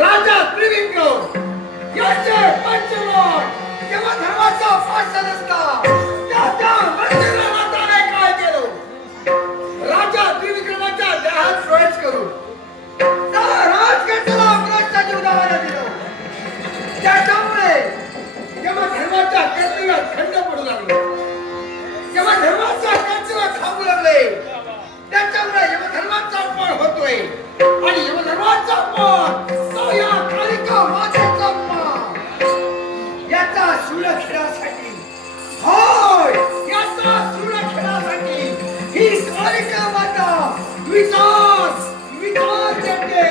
राजा त्रिविक्रम याचे पंचलोक जेव्हा धर्माचा शासन असता त्या मंदिराने काय केलं? राजा त्रिविक्रमाच्या देहात प्रवेश करून त्या राजगडाला आपल्या जीवनाला दिलं. त्याच्यामुळे जेव्हा धर्माच्या कर्तव्यात खंड पडू लागले, जेव्हा धर्माचा कर्तव्य थांबू लागले, त्याच्यामुळे जेव्हा धर्माचा अपमान होतोय आणि जेव्हा धर्माचा अपमान तो या कालिका मातेचा अपमान याचा सुरक्षेसाठी, होय याचा सुरक्षेसाठी ही कालिका माता विचार करते.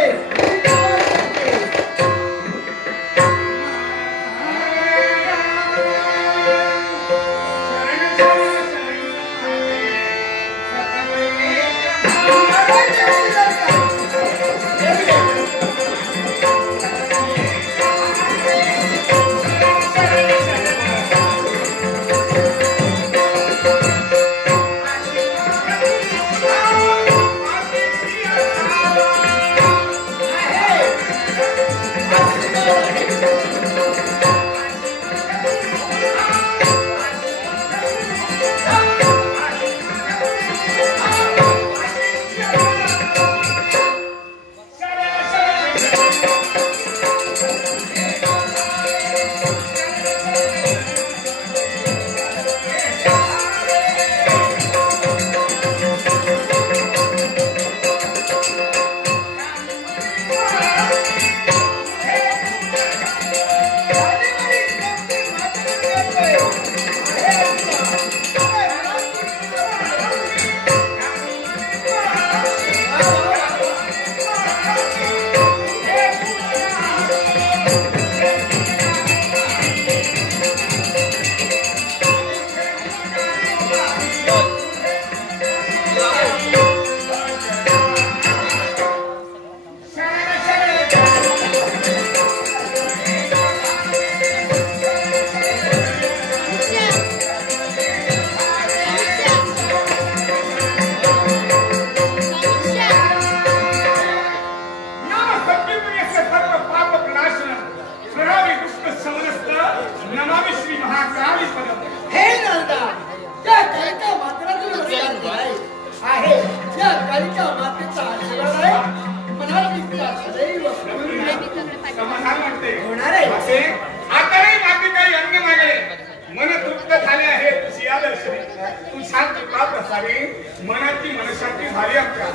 मनाची मनशांती झाली आमच्या,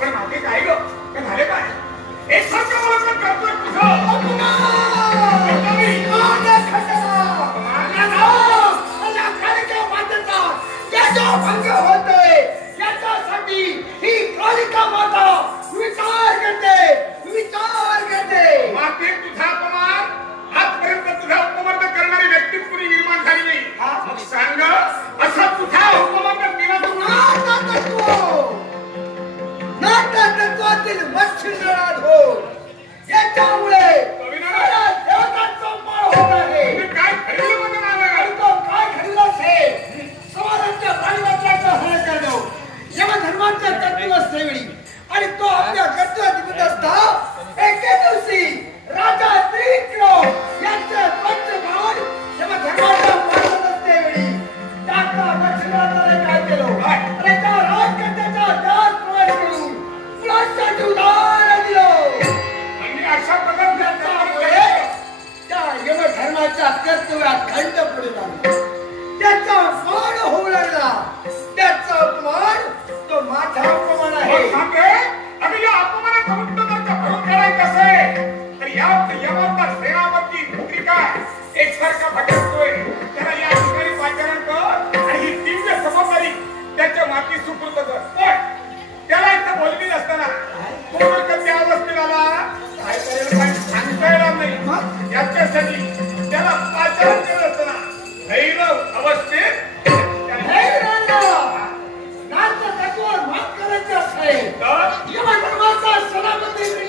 पण मागे काय ग झाले काय? एक सारखं मला करतोय भंग होतोय याच्यासाठी ही कालिका माता विचार करते. माते तुझा अपमान आजपर्यंत तुझा उपमर्द करणारी व्यक्ती कुणी निर्माण झाली नाही. मग सांग असा तुझा उपमर्द केला नाट्यतत्वातील मच्छिंद्रनाथ हो, याच्यामुळे देवतांचा अपमान होत आहे. काय खरीद मध्ये नाही तो काय खरीदलाच हे समाजाच्या प्राणवाच्याचा हरण करणं जेव्हा धर्माच्या तत्व असतेवेळी आणि तो आपल्या कर्तव्यात निमित्त असता एके दिवशी राजा त्रिविक्रम यांचे पंचबाण जेव्हा धर्माच्या पालत असतेवेळी त्याचा मच्छिंद्रनाथाने काय केलं? अरे त्या राजकन्याच्या दास प्रवेश करून मुलांच्या जीवनाला दिलं. आणि अशा प्रकारच्या त्या यम धर्माच्या कर्तव्यात खंड पडू लागला, त्याचा अपमान होऊ लागला. त्याचा अपमान तो माझा अपमान आहे. अगं या अपमानाचा मुद्दा भरून काढायचं असेल तर या यमाचा सेनापती पुत्री काय एकसारखा भटकतोय, त्याला या ठिकाणी पाचारण कर आणि ही दिव्य जबाबदारी त्याच्या माती सुपूर्द कर. पण त्याला इथं बोलवी असताना तो जर त्या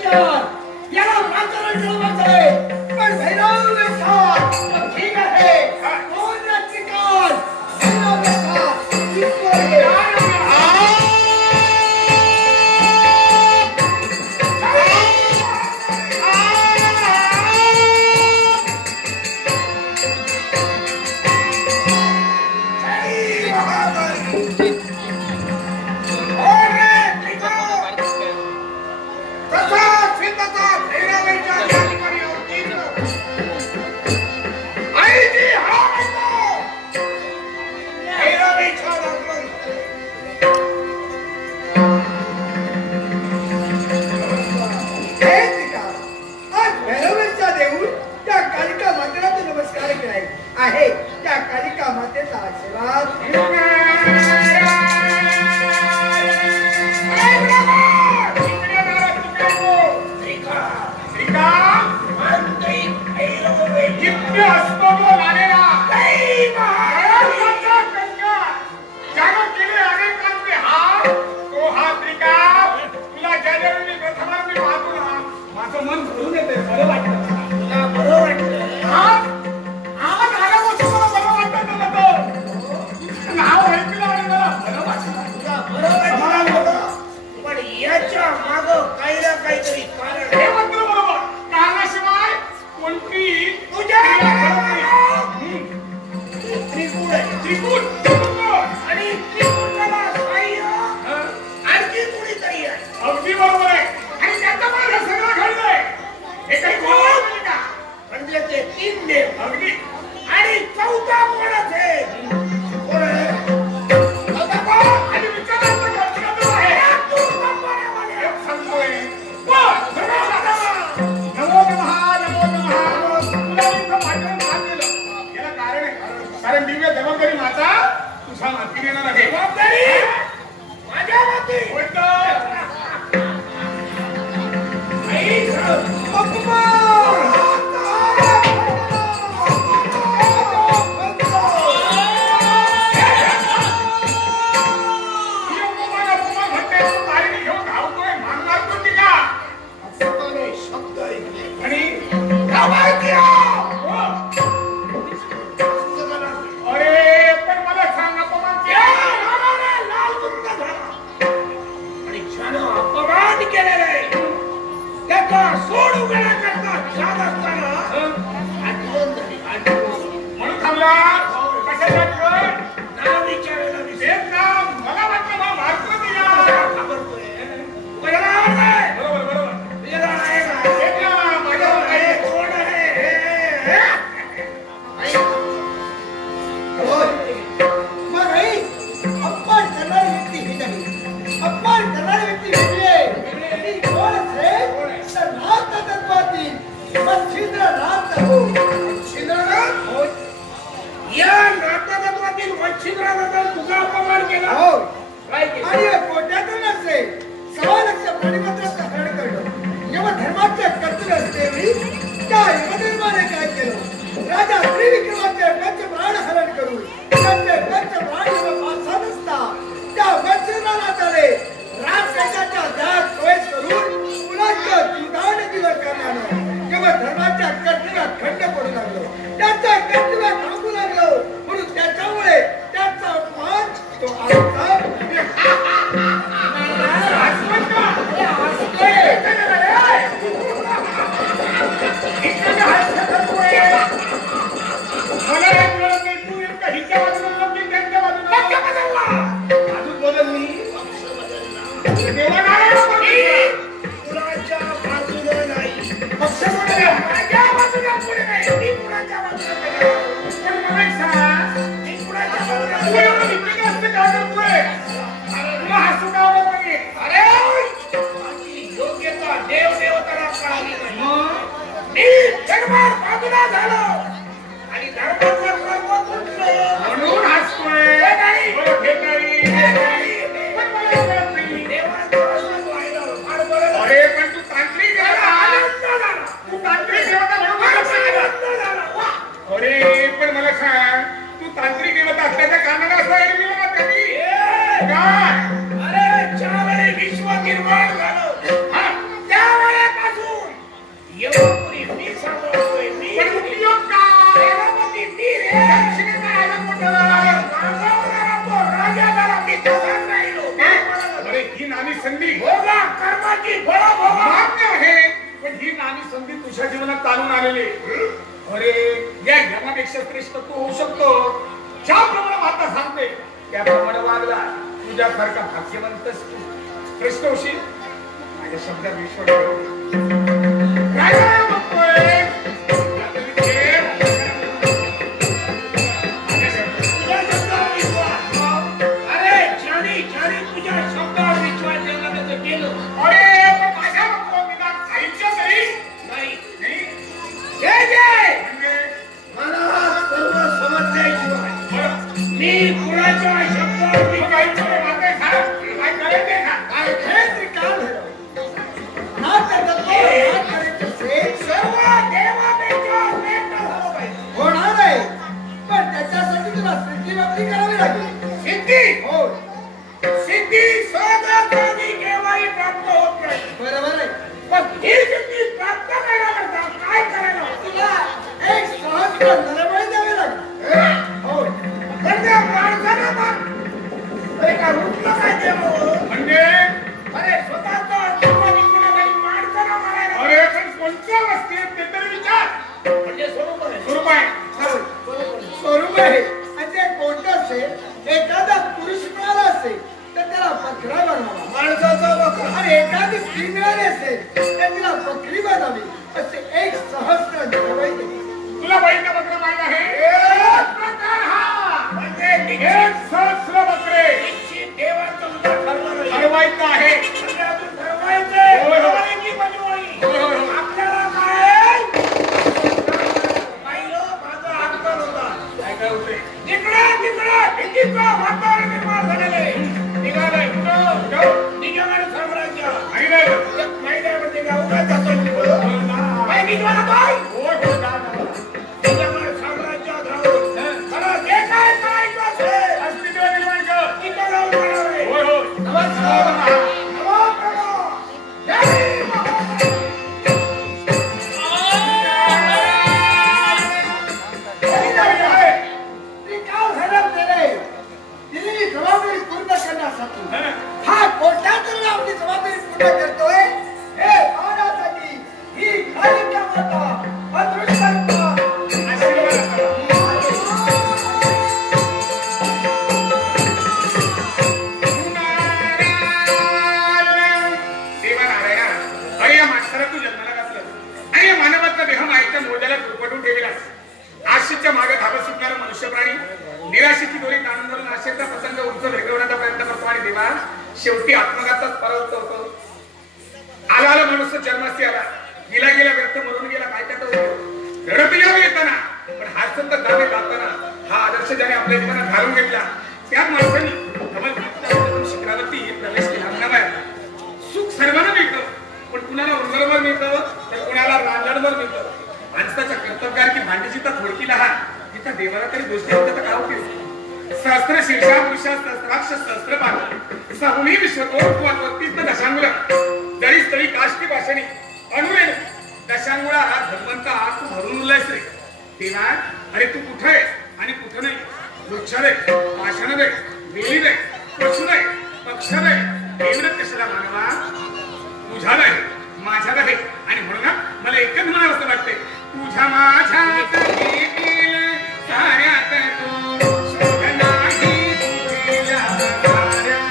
विचार याला प्राचारण ठरवायचं आहे. पण भैरव वेशात ठीक आहे. कोण रात्रिकाल भैरव वेशात ईश्वर आहे. आहे त्या कालिका मातेचा आशीर्वाद. माझं मन भरून येते. बरं वाटतं तुला? बरं वाटतं. काहीतरी कारण हे मात्र बरोबर. कारणाशिवाय कोणती तुझ्या त्रिकूट आणि त्रिकूटाला साह्य आणखी कुणीतरी आहे. अगदी बरोबर आहे. आणि त्याचं मला हे सगळं घडलंय. हे काही कोण का म्हणजे ते 3 देव अगदी. आणि चौथा कोणच आहे. कोण आहे? आणि विचारायचं आहे सांगतोय. कारण दिव्य जबाबदारी माझा तुझ्या माती येणार आहे. जबाबदारी माझ्या माती घेऊन धावतोय. मानणार तो टीका शब्द आणि अरे पण मला सांग अपमान लाल गुंड झाला आणि ज्यानं अपमान केलेलं आहे त्याचा सोड उघडण्याकरता जात असताना आठवण झाली. म्हणून थांबला. कशासाठी? नाव विचारायला विषय नाव मला वाटलं ना मार्ग दिला खबरतोय. बरोबर बरोबर आहे का? माझ्या कोण आहे? मग आई अपमान करणारी व्यक्ती ही नाही. अपमान करणारी व्यक्ती वेगळी आहे. ती कोण असेल तर नाथ तत्वातील वच्छिंद्रनाथ हो. वच्छिंद्रनाथ हो. या नाथतत्वातील वच्छिंद्रनाथाने तुझा अपमान केला हो. आणि कोट्यातून असेल 6 लक्ष प्राणीमात्रांचं हरण करणं यमधर्माचे कर्तव्य असते. त्या यमधर्माने काय केलं? राजा त्रिविक्रमाचे पंचप्राण हरण करून त्यांचे पंचप्राण माणसात असता त्या वच्छिंद्रनाथाने राजकाशाच्या देहात प्रवेश करून मुलांचं जीवदान दिलं करण्यानं यमधर्माच्या कर्तव्यात खंड पडू लागलो. त्याच्या कर्तव्यात थांबू लागलो. म्हणून त्याच्यामुळे त्याचा अपमान तो आमचा अरे ज्यावेळी विश्व निर्माण झालं त्यावेळेस संधी भोगा कर्माची फळं भोगा. मान्य आहे, पण ही नाणी संधी तुझ्या जीवनात चालून आलेली. अरे या यमापेक्षा श्रेष्ठ तू होऊ शकतो. ज्याप्रमाणे माता सांगते त्याप्रमाणे वागला तुझ्यासारखा भाग्यवंतच तू श्रेष्ठ होशील. माझ्या शब्दात विश्वास ठेव. काय म्हणतोय? मी कुणाच्या शब्दावर मी काही काय करायचे का? काय खेळ काल ना करायचं सर्व देवापेक्षा श्रेष्ठ झालं पाहिजे. होणार आहे, पण त्याच्यासाठी तुला सिद्धी करावी लागेल. सिद्धी हो, सिद्धी सहजासहजी केव्हाही प्राप्त होत नाही. बरोबर आहे, पण ही सिद्धी प्राप्त करण्याकरता काय करायला तुला एक सहस्त्र नरबळी द्यावे लागेल. हो, म्हणजे माणसाला मग एका रुपला काय द्यावं म्हणजे अरे स्वतःचा आत्मा निघून काही माणसाला मारायला. अरे पण कोणत्या अवस्थेत ते तरी विचार. म्हणजे स्वरूप आहे. स्वरूप आहे. स्वरूप आहे आणि ते कोणतं असेल, एखादा पुरुष मिळाला असेल तर त्याला बकरा बनवावा, माणसाचा बकरा. आणि एखादी स्त्री मिळाली असेल तर तिला बकरी बनावी. असे एक सहस्त्र नरबळी द्यावे. तुला बैठा बकरा माहित आहे? एक प्रकार हा म्हणजे एक सहस्र बकरे निश्चित देवाचं तुझं ठरवलं आहे. ठरवायचं आहे. म्हणजे अजून ठरवायचंय. होय, होय. बनवायची बनवायची. होय, होय, होय. आपल्याला काय पाहिलं माझा हातभार होता. काय काय होते? तिकडं भीतीचं वातावरण निर्माण झालेले निघालंय. कुठं निघालं साम्राज्य आणि नाही महिन्यामध्ये गावला जातो. काय निघाला काय होय, होय, जा, जा. निघालं साम्राज्यात राहून खरं जे काय करायचं असेल अस्तित्व निर्माण कर. तिथं जाऊन करावे. होय, होय. नमस्कार. नमस्कार. जय महाराज. काल झालं गेले दिलेली जबाबदारी पूर्ण करण्यासाठी हा कोणत्या तरी आपली जबाबदारी पूर्ण करतोय. हे पाहण्यासाठी ही कालिका माता अदृश्य अरे या माणसाला तू जन्माला घातलं आणि या मानवाचा देह मायेच्या मोजाला दुर्पटून ठेवला. आशेच्या मागे धावत सुटणारा मनुष्य प्राणी निराशेची दोरी ताणून धरून आशेचा प्रसंग उंच वेगवण्याचा प्रयत्न करतो आणि देवा शेवटी आत्मघातात परावृत्त होतो. आला आला मनुष्य जन्मासी आला, गेला गेला व्यर्थ मरून गेला. काय त्यात रडत यावं येताना पण हास्यंत गाणे गाताना हा आदर्श ज्याने आपल्या जीवनात घालून घेतला त्या माणसाने कमल शिखरावरती प्रवेश केला. सुख सर्वांना मिळतं, पण कुणाला उंदरवर मिळतं तर कुणाला रांजणवर मिळतं. माणसाच्या कर्तव्याची भांडीची तर थोडकी लहान तिथं देवाला तरी गोष्टी होत्या तर काय होतील. सहस्त्र शीर्षा पुरुषा सहस्राक्ष सहस्त्रपाद सहुनी विश्वकोट दशांगुळ जरी स्थळी काष्टी भाषणी अनुरेण दशांगुळा हा भगवंता तू भरून उरलायस रे तेव्हा. अरे तू कुठं आहे आणि कुठं नाही. वृक्ष रे, पाषाण रे, वेली रे, पशु रे, पक्ष रे, देवरत कशाला मानवा. तुझ्या नाही माझ्या नाही. आणि म्हणून मला एकच म्हणावं असं वाटतंय, तुझ्या माझ्यात देखील साऱ्यात तू शोध नाही तुझ्या साऱ्यात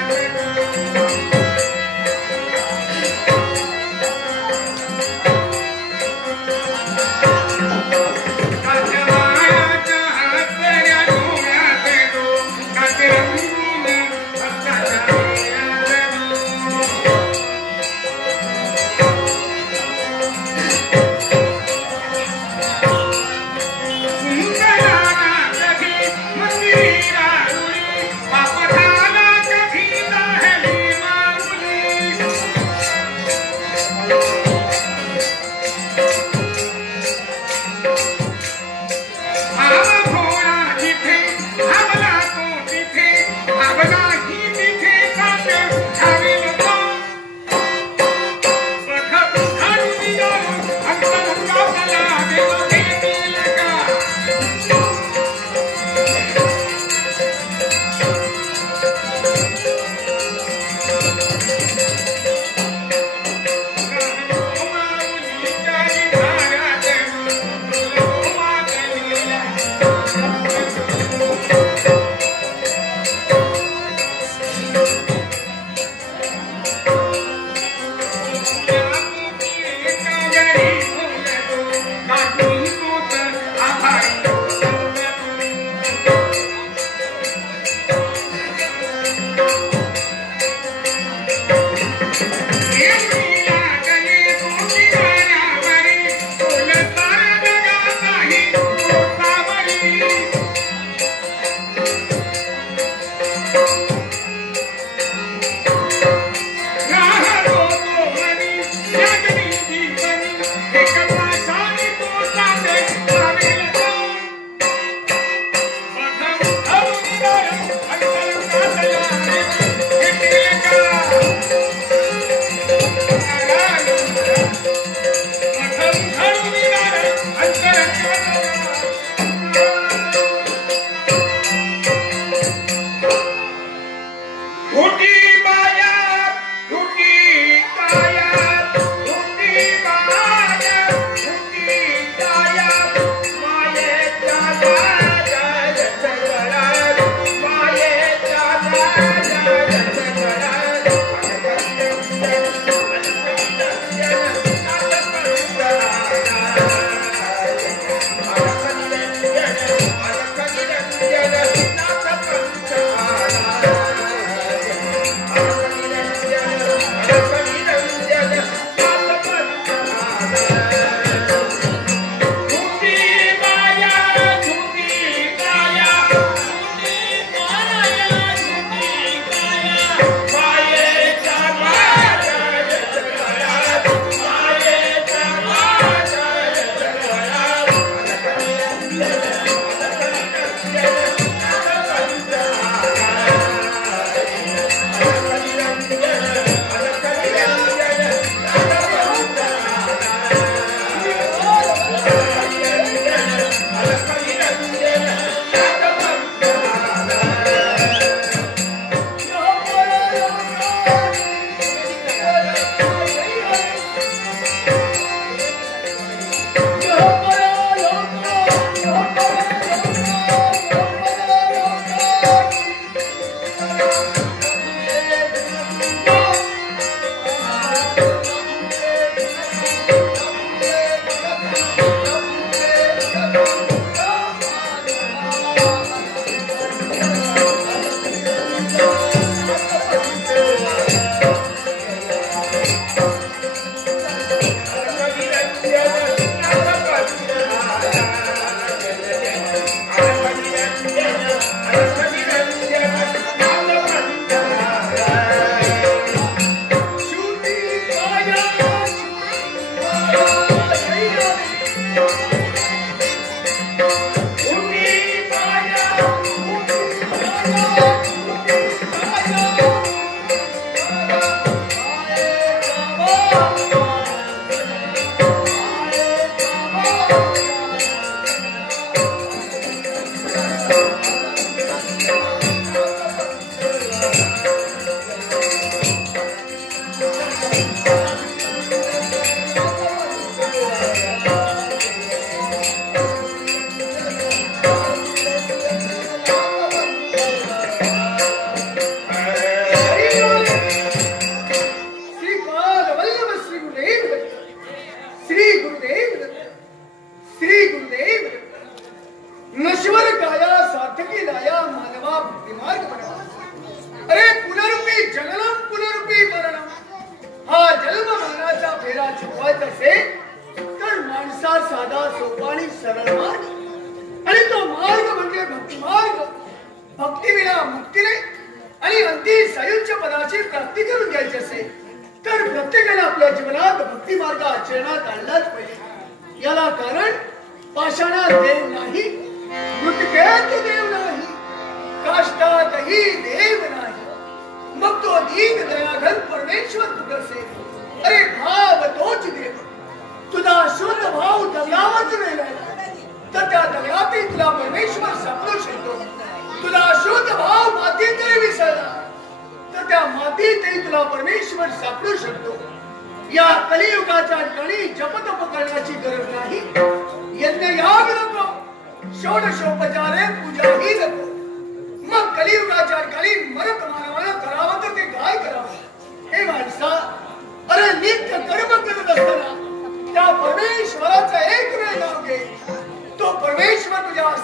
काच्या मायाच्या हातऱ्या डोळ्यात तो काचे रंगून भक्ताच्या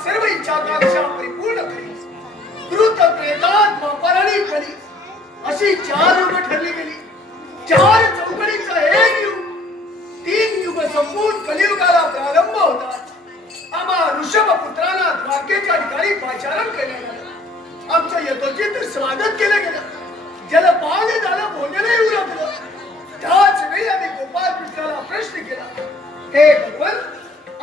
सर्व इच्छाकांक्षा परिपूर्ण करी. कृत प्रेतात वापराणी करी अशी 4 युग ठरली गेली. 4 चौकडीचा एक युग, 3 युग संपून कलियुगाला प्रारंभ होता. आम्हा ऋषभ पुत्रांना द्वारकेच्या ठिकाणी पाचारण केले गेलं. आमचं यथोचित स्वागत केलं गेलं. जलपान झालं, भोजनही उरकलं. त्याच वेळी आम्ही गोपाळ कृष्णाला प्रश्न केला, हे भगवन,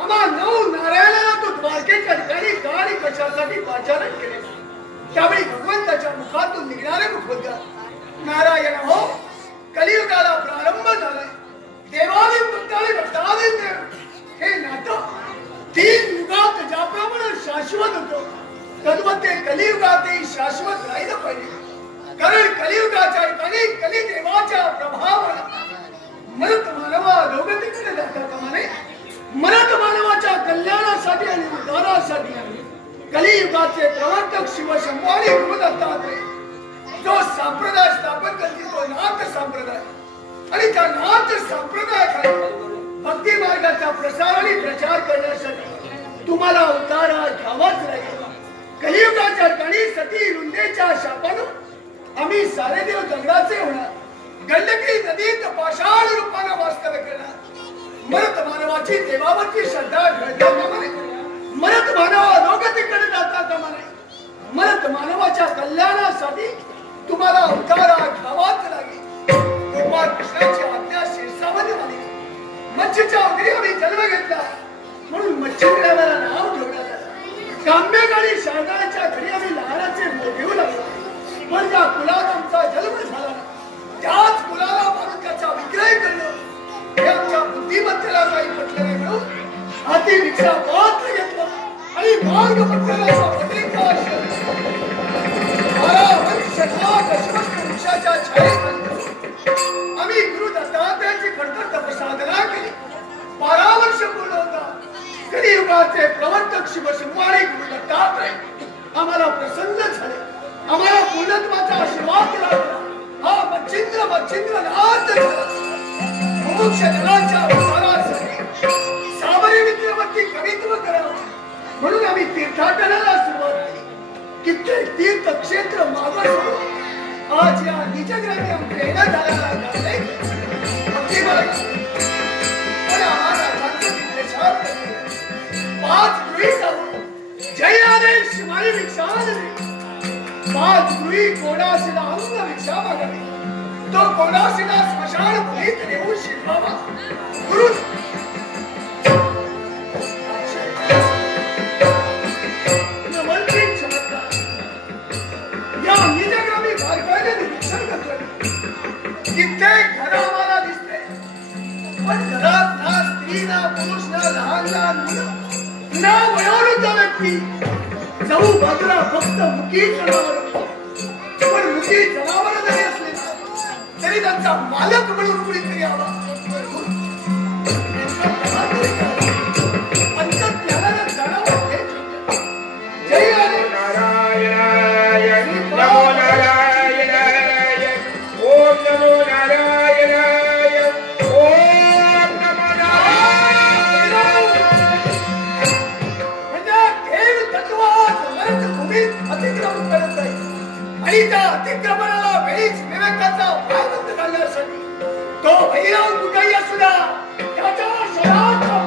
आम्हा 9 नारायणाला तू द्वारकेच्या ठिकाणी का आणि कशासाठी पाचारण केले? त्यावेळी भगवंताच्या मुखातून निघणारे मुख होत्या, नारायण हो, कलियुगाला प्रारंभ झालाय. देवादी पुत्राने भक्तादी देव हे नातं 3 युगात ज्याप्रमाणे शाश्वत होतं, तद्वते कलियुगातही शाश्वत राहिलं पाहिजे. कारण कलियुगाच्या ठिकाणी कलिदेवाच्या प्रभावाला मृत मानवा अधोगतीकडे जाता कामा नये. मृत मानवाच्या कल्याणासाठी आणि उद्धारासाठी कलियुगाचे प्रवर्तक शिव शंभू आणि गुरु दत्तात्रय जो संप्रदाय स्थापन करतील तो नाथ संप्रदाय, आणि त्या नाथ संप्रदायाखाली भक्ती मार्गाचा प्रसार आणि प्रचार करण्यासाठी तुम्हाला अवतारा घ्यावाच लागेल. कलियुगाच्या ठिकाणी सती रुंदेच्या शापानं आम्ही सारे देव दगडाचे होणार. गंडकी नदीत पाषाण रूपाने वास्तव्य करणार. मृत मानवाची देवावरची श्रद्धा ढळता कामा नये. मृत मानव अधोगतीकडे जाता कामा नये. मृत मानवाच्या कल्याणासाठी तुम्हाला अवतारा घ्यावाच लागेल. गोपाळ कृष्णाची आज्ञा शिरसामध्ये आली. मच्छीच्या उदरी आम्ही जन्म घेतला म्हणून मच्छीदेवाला नाव ठेवण्यात आलं. काम्यकाळी शारदाच्या घरी आम्ही लहानाचे मोठे लागलो. पण ज्या कुलात आमचा जन्म झाला त्याच कुलाला मारून त्याचा विक्रय करणं हे आमच्या बुद्धिमत्तेला काही पटलं नाही म्हणून हाती रिक्षा पात्र घेतलं आणि मार्ग पटलेला पत्रिका 12 वर्ष अश्वस्थ वृक्षाच्या छायेखाली आम्ही गुरु दत्तात्रयाची खडतर तपसाधना केली. 12 वर्ष पूर्ण होता. कलियुगाचे प्रवर्तक शिव शंभू आणि गुरु दत्तात्रय आम्हाला प्रसन्न झाले. आम्हाला पूर्णत्वाचा आशीर्वाद दिला. हा मच्छिंद्र नाथ मुमुक्ष जनाच्या अवतारासाठी साबरी विद्यावरती कवित्व करावं म्हणून आम्ही तीर्थाटनाला सुरुवात केली. कित्येक तीर्थक्षेत्र मागं सोडून आज या निजग्रामी आमच्या येण्यात आलेला घातले भक्ती मार्ग पण आम्हाला निर्देशात 5 गृहीत आहोत. जय आदेश मारी भिक्षान 5 गृही कोणासीला अंग भिक्षा मागावी. तो कोणासीला स्मशान भूमीत नेऊन शिरवावा. गुरु नवलची चमत्कार या निजग्रामी बारकाईने निरीक्षण करतोय. कित्येक घर आम्हाला दिसते पण घरात ना स्त्री ना पुरुष ना लहान मुलं ना वयोवृद्ध व्यक्ती. जाऊ बाजूला फक्त मुकी जनावर. पण मुकी जनावर जरी असले तरी त्यांचा मालक म्हणून कुणीतरी हवा. अंतर्ज्ञानानं जाणावं हे जय नारायण नमो नारायण ओम नमो नारायण ओम नमो नारायण. म्हणजे देव तत्वात मर्त भूमीत अतिक्रमण करत आहे आणि त्या अतिक्रमणाला वेळीच विवेकाचा प्राबंध घालण्यासाठी तो भैरव कुठेही असू द्या त्याच्या शरीराचा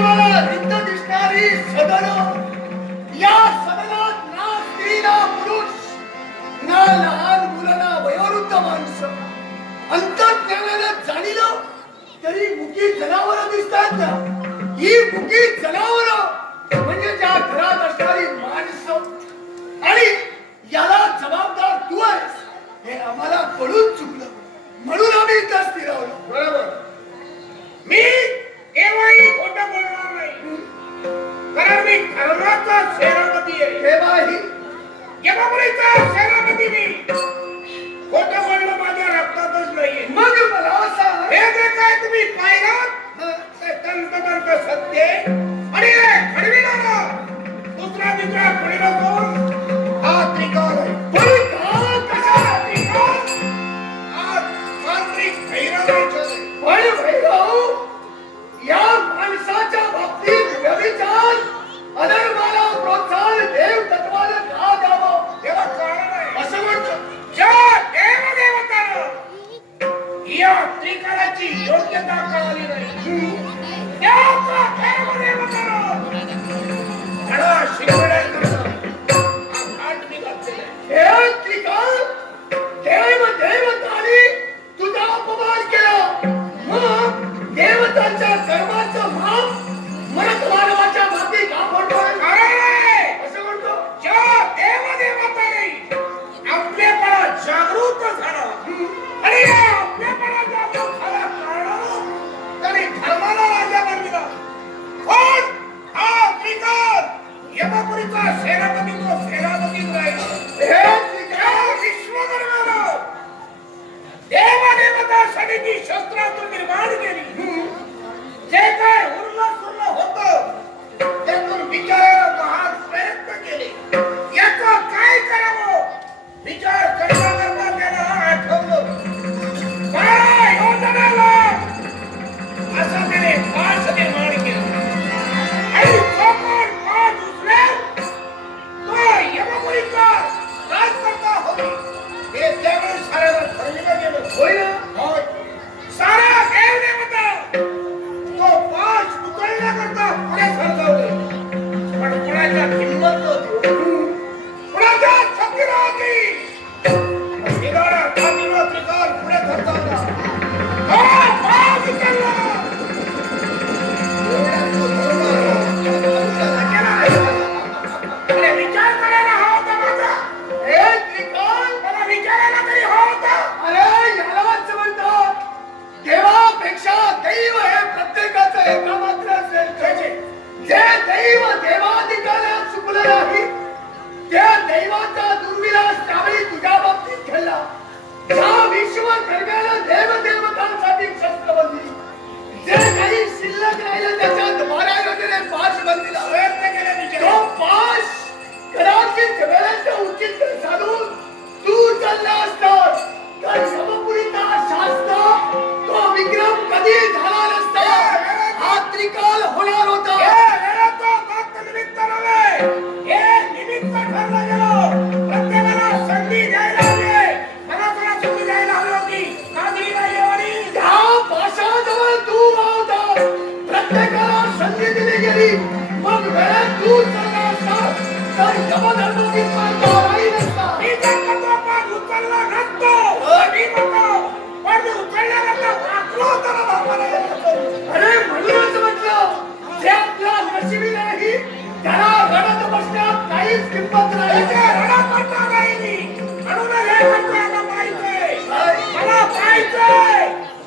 आम्हाला रिक्त दिसणारी सदन, या सदनात ना स्त्री ना पुरुष, ना लहान मुलं ना वयोवृद्ध माणसं, अंतर्ज्ञानानं जाणीलं तरी मुकी जनावरं दिसतात ना. ही मुकी जनावरं म्हणजे त्या घरात असणारी माणसं, आणि याला जबाबदार तू आहेस हे आम्हाला कळून चुकलं, म्हणून आम्ही इथं स्थिरावलो. बरोबर. मी केव्हाही खोटं बोलणार नाही, कारण मी धर्माचा सेनापती आहे. केव्हाही यमापुरीचा सेनापती मी. खोटं बोलणं माझ्या रक्तातच नाहीये. मग मला सांग, हे जे काय तुम्ही पाहिलात ते तंतोतंत सत्य आहे. आणि हे घडविणारा दुसरा तिसरा कोणी नको, हा त्रिकाल आहे. पण का कसा त्रिकाल? हा तांत्रिक भैरवाचा आहे. पण भैरव, या माणसाच्या बाबतीत व्यभिचार, अधर्माला प्रोत्साहन देव तत्वाला का द्यावं? याला कारण आहे. असं म्हणतो. ज्या देवदेवतानं या त्रिकालाची योग्यता कळाली नाही, त्याचा देवदेवतानं धडा शिकवण्याकरता हा घाट मी घातलेला आहे. हे त्रिकाल, देव देवतांनी तुझा अपमान केला, मग देवतांच्या कर्माचं माप मरत मानवाच्या माती का पडतोय? कारण आहे, असं म्हणतो. ज्या देवदेवताने आपलेपणा जागृत झाला आणि या आपलेपणा जागृत झाला कारण त्यांनी धर्माला राजा बनविला. कोण? हा त्रिकाल. यमापुरीचा सेनापती तो सेनापतीच राहिला. हे त्रिकाल, विश्वकर्मानं देवदेवतासाठी जी शस्त्रास्त्र निर्माण केली, जे काय उरलं सुरलं होतं त्यातून विचारायला महान प्रयत्न केले. याचं काय करावं विचार करता करता त्यानं आठवलं, काय योजनाला असं त्याने पाच निर्माण केलं. आणि जो कोण पाच उचलेल तो यमपुरीचा राजकर्ता होईल हे त्यावेळी साऱ्याला ठरविलं गेलं. होय ना? होय. सारा देवदेवता तो पाच उचलण्याकरता पुढे सरकवले, पण कुणाच्या हिंमत नव्हती, कुणाच्या शक्ती नव्हती. निघाला काठीला त्रिकाल पुढे सरकवला. हा पाच उचलला. एवढ्यात तो धर्म केला. अरे विचार करायला हवा होता माझा. हे त्रिकाल, मला विचारायला तरी हवा होता. अरे यालाच म्हणतात, देवापेक्षा दैव हे प्रत्येकाचं एकमात्र असेल. जे दैव देवाधिकाऱ्यात चुकलं नाही, त्या दैवाचा दुर्विलास त्यावेळी तुझ्या बाबतीत घडला. ज्या विश्वकर्म्यानं देवदेवतांसाठी शस्त्र बनली, जे काही शिल्लक राहिलं त्याच्यात महाराजांनी पाच बनलेला प्रयत्न केला विचार. तो पाच कदाचित वेळेचं उचित साधून तू चालला असतात तर यमपुरीचा शास्त्र तो विक्रम कधी झाला नसता. हा त्रिकाल होणार होता. निमित्त नव्हे, हे निमित्त ठरलं गेलं. प्रत्येकाला संधी द्यायला हवी. मला तुला संधी द्यायला हवी होती. का दिली नाही एवढी? त्या पाशाजवळ तू होता, प्रत्येकाला संधी दिली गेली. मग वेळेत तू चालला असता तर यमधर्माची स्पर्धा राहिली नसता. मी जर तो पाच उचलला नसतो, मी म्हणतो, पण मी उचलल्यानंतर वाचलो होतो ना बापाला. अरे म्हणूनच म्हटलं, जे आपल्या नशिबी नाही त्याला रडत बसण्यात काहीच किंमत नाही. रडत बसणार नाही मी. म्हणून हे म्हणतोय आता पाहिजे. मला पाहिजे.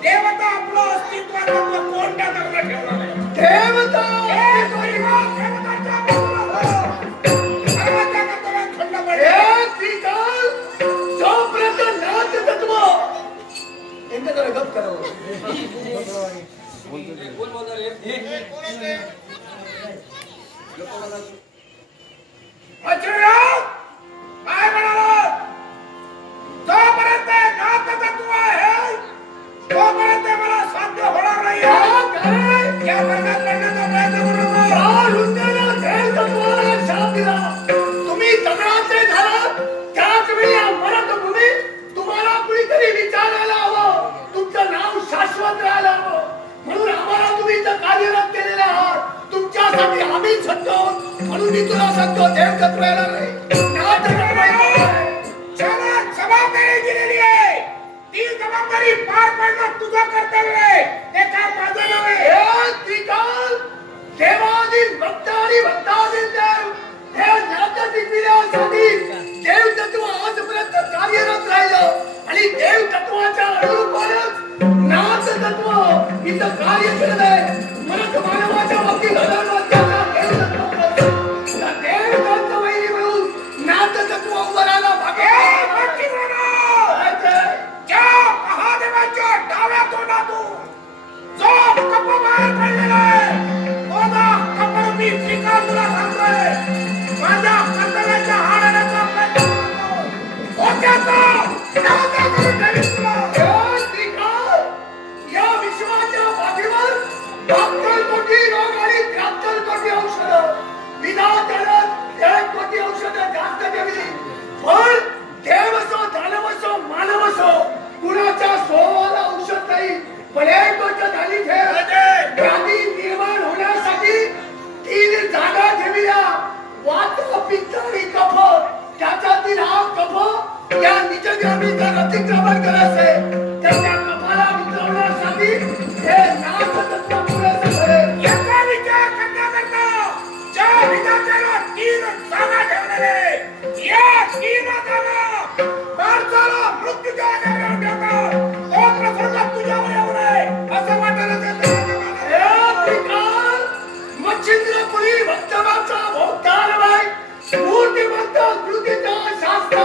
देवता आपलं अस्तित्वात आपलं कोणत्या दगडात ठेवलं नाही. देवता हे परिवार देवताच्या बाजूला हो. सर्वांच्या कर्तव्यात खंड पडले. हे त्रिकाल, जोपर्यंत नाथ तत्व यांचं जरा गप करावं. वज्रराव, काय म्हणाला? जोपर्यंत नाथ तत्व आहे तोपर्यंत मला साध्य होणार नाही. काय? या बंधनात पडण्याचा प्रयत्न करू नका. त्यासाठी आम्ही सांगतो म्हणून मी तुला सांगतो देव तत्व येणार नाही. जबाबदारी दिलेली आहे ती जबाबदारी पार पाडणं तुझं कर्तव्य आहे ते काम माझं नव्हे. देवादी भक्त आणि भक्तातील देव हे नातं टिकविण्यासाठी देव तत्व आजपर्यंत कार्यरत राहिलं आणि देव तत्वाच्या अनुरूपानेच नाथ तत्व इथं कार्य करत आहे. मनुष्य मानवाच्या बाबतीत धर्मवाक्याचा देव तत्व देव तत्व वैरी म्हणून नाथ तत्व उभं राहिला मागे. ज्या महादेवाच्या डाव्या तोंडातून जो कप बाहेर पडलेला आहे मी ठिकाण तुला सांगतोय माझ्या कर्तव्याच्या हाडण्याचा प्रयत्न करतो होत्याचा करून ठेवीस तुला. या विश्वाच्या पाठीवर 72 कोटी रोग आणि 73 कोटी औषधं विधात्यानं 1 कोटी औषधं जास्त ठेवली. पण देव असो दानव असो मानव असो कुणाच्या सोवाला औषध नाही. पण एक गोष्ट झाली व्याधी निर्माण होण्यासाठी 3 जागा ठेवल्या वात पित्त आणि कफ. त्याच्यातील हा कफ या निजग्रामीचा अतिक्रमण करायचे तर त्या कफाला वितरवण्यासाठी हे नाथ तत्व पुरेसे झाले. याचा विचार करण्याकरता ज्या विधात्याला 3 जागा ठेवलेले या 3 जागा माणसाला मृत्यूच्या घरावर ठेवतात. तो प्रसंग तुझ्यावर येऊ नये असं वाटायला मच्छिंद्रपुरी भक्तवाचा भोगतारबाई मूर्तिमंत कृतीचा शास्त्र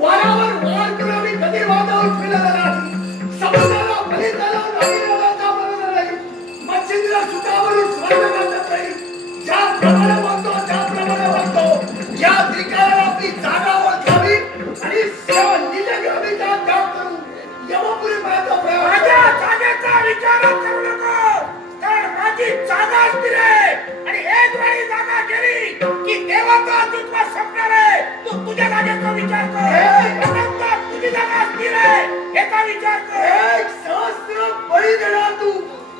वरावर वार करून आम्ही कधी वादावून फिरलेला नाही. समुद्राला बळी झाला नागीराचा बरोबर नाही. मच्छिंद्र सुतावरून स्वर्ग गाठत नाही. ज्याप्रमाणे वागतो या त्रिकाळाला आपली जागा ओळखावी आणि सेवा निजग्रामीचा त्याग करून यमपुरी पर्यंत माझ्या जागेचा विचार करू नको तर माझी जागा असती रे आणि एक वेळी जागा गेली की देवाचा अस्तित्व संपणार आहे. तू तुझ्या जागेचा विचार कर. तुझी जागा असती रे याचा विचार कर. एक सहस्त्र बळी देणार तू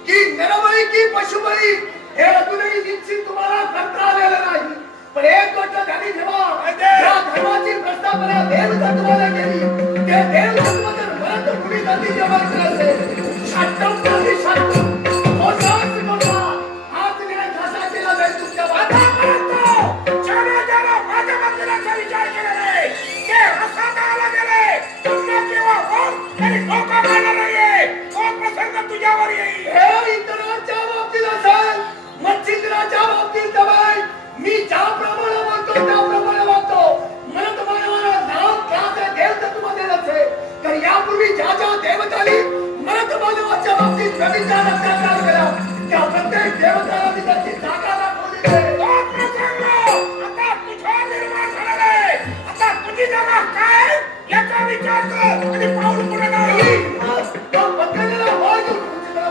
की नरबळी की पशुबळी हे अजूनही निश्चित तुम्हाला करता आलेलं नाही. पण एक गोष्ट ध्यानी ठेवा या धर्माची प्रस्तावना देव तत्वाला केली ते देव तत्व जर मरत कुणी जाती जबाब करायचे शाटम प्रति शाटम विचार केलेले ते रसात आला गेले पुन्हा केव्हा होत तरी धोका खाणार नाहीये. तो प्रसंग तुझ्यावर येईल. हे इतरांच्या बाबतीत असेल मच्छिंद्राच्या बाबतीत दबाई मी ज्याप्रमाणे वागतो त्याप्रमाणे वागतो. म्हणत मानवाला नाव ख्यात देव तत्व देण्याचे आहे तर यापूर्वी ज्या ज्या देवतांनी म्हणत मानवाच्या बाबतीत व्यभिचार अत्याचार केला त्या प्रत्येक देवताला मी त्याची जागा दाखवली आहे. तो प्रसंग आता तुझ्यावर निर्माण झालेला आहे. आता तुझी जागा काय याचा विचार कर आणि पाऊल पुढे नाही. तो पकडलेला वाघ तुझ्या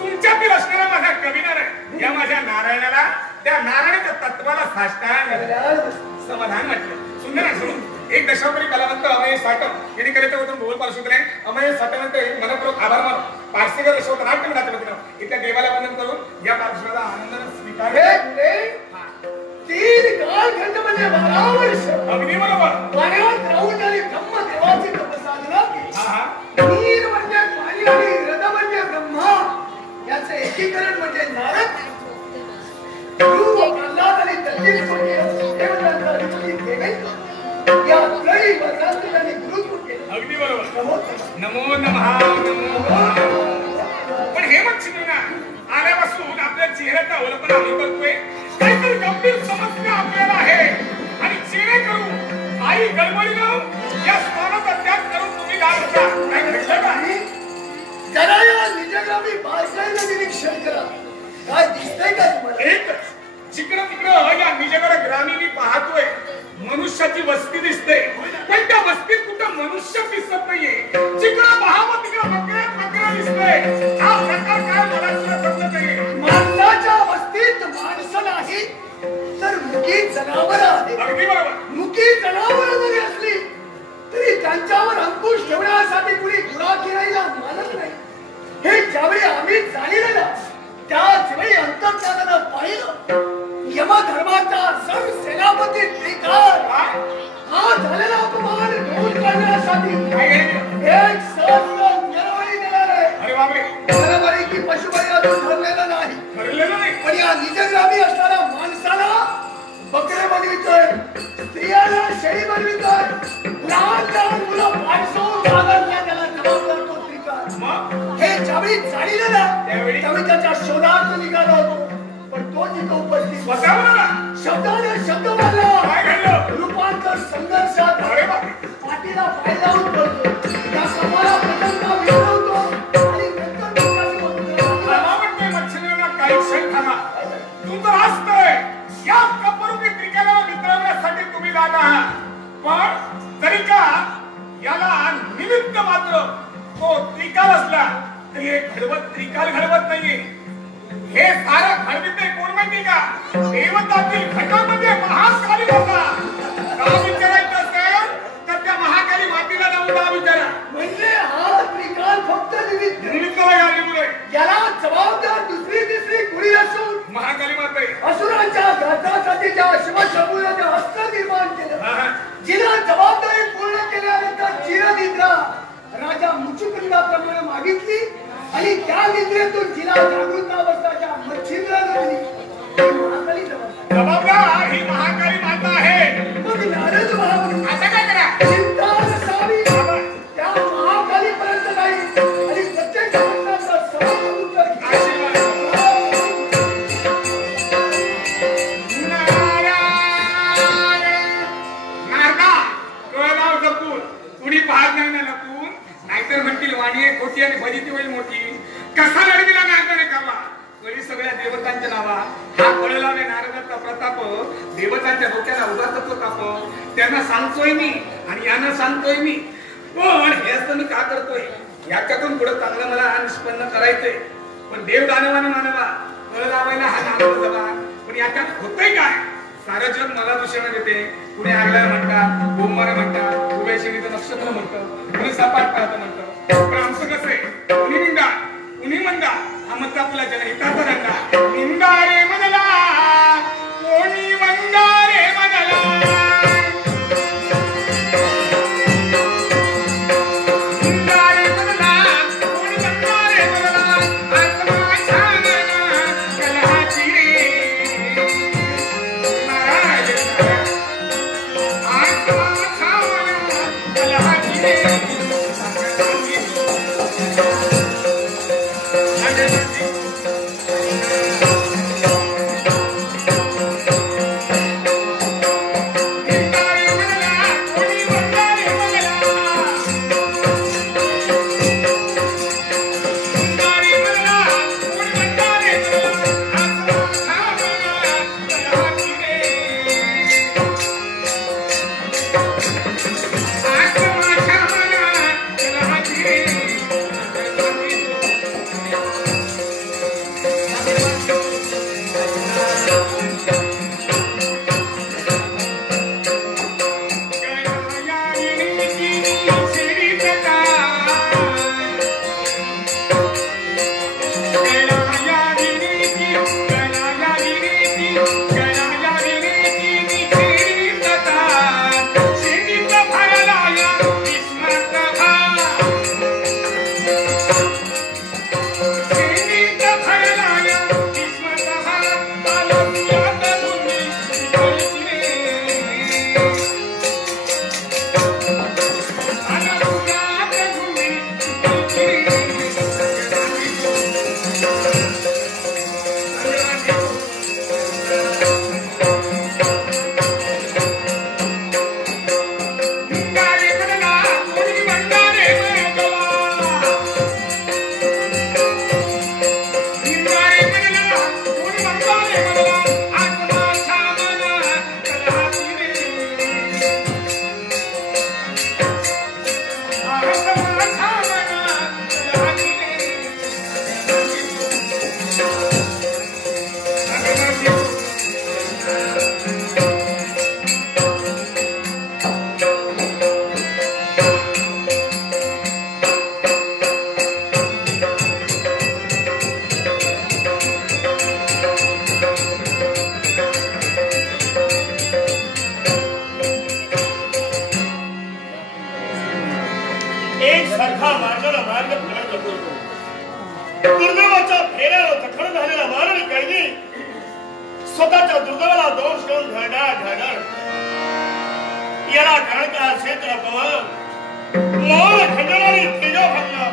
तुमच्यातील असणारा माझा कविनार आहे. या माझ्या नारायणाला त्या नारायणाच्या तत्वाला साष्टांग समाधान वाटलं. सुंदर असं एक दशावरी कलावंत अमय साठव यांनी कलेचं होतं बोल पार्श्वकडे अमय साठवंत मनपूर्वक आभार मानून पार्श्वकर दशवत नाट्य नाट्य बघणं इथल्या देवाला वंदन करून या पार्श्वाला आनंदाने स्वीकार. तीन कालखंड म्हणजे 12 वर्ष अगदी बरोबर. पाण्यात राहून त्यांनी ब्रह्मदेवाची तपसाधना केली. नीर म्हणजे पाणी आणि हृद म्हणजे ब्रह्मा याचे एकीकरण म्हणजे नारद. ध्रुव प्रल्हाद आणि दत्तीच म्हणजे देवतांचा अधिपती देवेंद्र. या त्रयी वर्गांचे त्यांनी गुरुत्व केले. अगदी बरोबर. नमो नमः नमो नमः. पण हे मग चिन्ह आल्यापासून आपल्या चेहऱ्याचा अवलंबन आम्ही करतोय. काहीतरी गंभीर समस्या आपल्याला आहे आणि जेणेकरून आई गडबडीनं या स्थानाचा त्याग करून तुम्ही काय होता काय घडलं का? जरा या निजगामी बारकाईनं निरीक्षण करा. काय दिसतंय का तुम्हाला? एकच जिकडं तिकडं या निजगड ग्रामी मी पाहतोय मनुष्याची वस्ती दिसते पण त्या वस्तीत कुठं मनुष्य दिसत नाहीये. जिकडं पाहावं तिकडं बकऱ्या दिसतंय. हा प्रकार काय मला सुद्धा समजत नाहीये. माणसाच्या वस्तीत माणसं नाही तर मुकी जनावर आहे. अगदी बरोबर. मुकी जनावर जरी असली तरी त्यांच्यावर अंकुश ठेवण्यासाठी कुणी गुराखिराईला मानत नाही. हे ज्यावेळी आम्ही जाणीलं ना त्याच वेळी अंतर्ज्ञानानं पाहिलं यमधर्माचा सण सेनापती त्रिकाल हा झालेला अपमान दूर करण्यासाठी एक सहस्र नरबळी देणार आहे. अरे बापरे. नरबळी की पशुबळी अजून ठरलेलं नाही. ठरलेलं नाही. पण या निजग्रामी असणाऱ्या माणसाला बकरे बनवितोय, स्त्रियांना शेळी बनवितोय, लहान लहान मुलं पाठसोर घालवल्या त्याला जबाबदार तो त्रिकाल. हे ज्यावेळी जाणीलं ना त्यावेळी त्याच्या शोधार्थ निघाला होतो. पण तो जिथं उपस्थित शब्दाने शब्द मारला. काय घडलं? रूपांतर संघर्षात अरे बापरे. पाठीला पाय लावून पडतो. त्या कमाला प्रचंड विरवतो आणि नंतर मला वाटतंय मच्छिंद्रांना काही क्षण थांबा. तुमचं राष्ट्र या कपरूपी त्रिकालाला मित्रवण्यासाठी तुम्ही जात आहात. पण तरी का याला निमित्त मात्र तो त्रिकाल असला तरी हे घडवत त्रिकाल घडवत नाहीये. हे सारं घडविते कोण माहिती का? देवतातील घटामध्ये महाकाली होता. का विचारायचं असेल तर त्या महाकाली मातीला जाऊन का विचारा. म्हणजे हा त्रिकाल फक्त निमित्ताला यामुळे याला जबाबदार दुसरी तिसरी कुणी असून महाकाली माता आहे. असुरांच्या घातासाठी ज्या शिवशंभूने हस्त निर्माण केलं जिला जबाबदारी पूर्ण केल्यानंतर चिरनिद्रा राजा मुचुकुंदाप्रमाणे मागितली आणि त्या निद्रेतून जिला जागृत अवस्थाच्या मच्छिंद्रानं दिली महाकाली जबाबदार ही महाकाली माता आहे. मग नारद महामुनी आता काय करा? चिंता नसावी त्या महाकालीपर्यंत नाही आणि प्रत्येक प्रश्नाचा समान उत्तर आशीर्वाद. नारदा कळगाव जपून कुणी पाहत नाही ना लपून नाहीतर म्हणतील वाणी आहे खोटी आणि फजिती होईल मोठी. कसा लढविला नारदाने कामा कळी सगळ्या देवतांच्या नावा. हा कळलावे नारदाचा प्रताप देवतांच्या डोक्याला उगाच ताप. त्यांना सांगतोय मी आणि यांना सांगतोय मी. पण हे असं मी का करतोय याच्यातून पुढे चांगलं मला निष्पन्न करायचंय. पण देव दानवाने मानवा कळ लावायला हा नारद जबा. पण याच्यात होतंय काय? सारं जग मला दूषण देते. कुणी आगला म्हणतात, बोंबारा म्हणतात, उभ्या शेणीचं नक्षत्र म्हणतं, कुणी सपाट पाहतं म्हणतं. पण आमचं कसं आहे? कुणी निंदा कुणी मंदा हा म्हणता आपला जनहिताचा रंगा. निंदा रे मदला कोणी मंदा रे मदला. निंदा रे मदला कोणी मंदा रे मदला. आत्मा छान कलहाची रे नाराज आत्मा छान कलहाची रे. दुर्दैवाच्या फेऱ्याला जखम झालेला मानवी कैदी स्वतःच्या दुर्दैवाला दोष घेऊन घडघड याला कणका क्षेत्र पवन मोल खंडणारी तेजा भंगा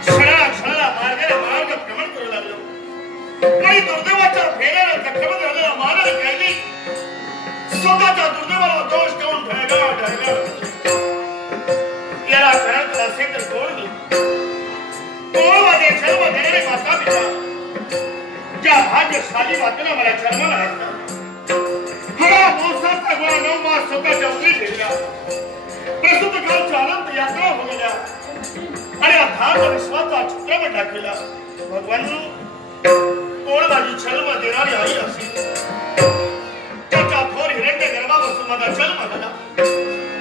क्षणाला मार्ग भ्रमण करू लागलो आणि दुर्दैवाच्या फेऱ्याला जखम झालेला मानवी कैदी स्वतःच्या दुर्दैवाला दोष घेऊन घडघड याला कणका क्षेत्र कोण जन्म देणारे माता पिता ज्या भाग्यशाली मातेला मला जन्माला घातला हरा मोसाचा गोळा 9 मास स्वतःच्या उतरी ठेवला प्रसूत काळच्या अनंत यात्रा हो गेल्या आणि अथांग विश्वाचा चित्रपट दाखविला भगवान कोण माझी जन्म देणारी आई असेल त्याच्या थोर हिरण्य गर्भापासून माझा जन्म झाला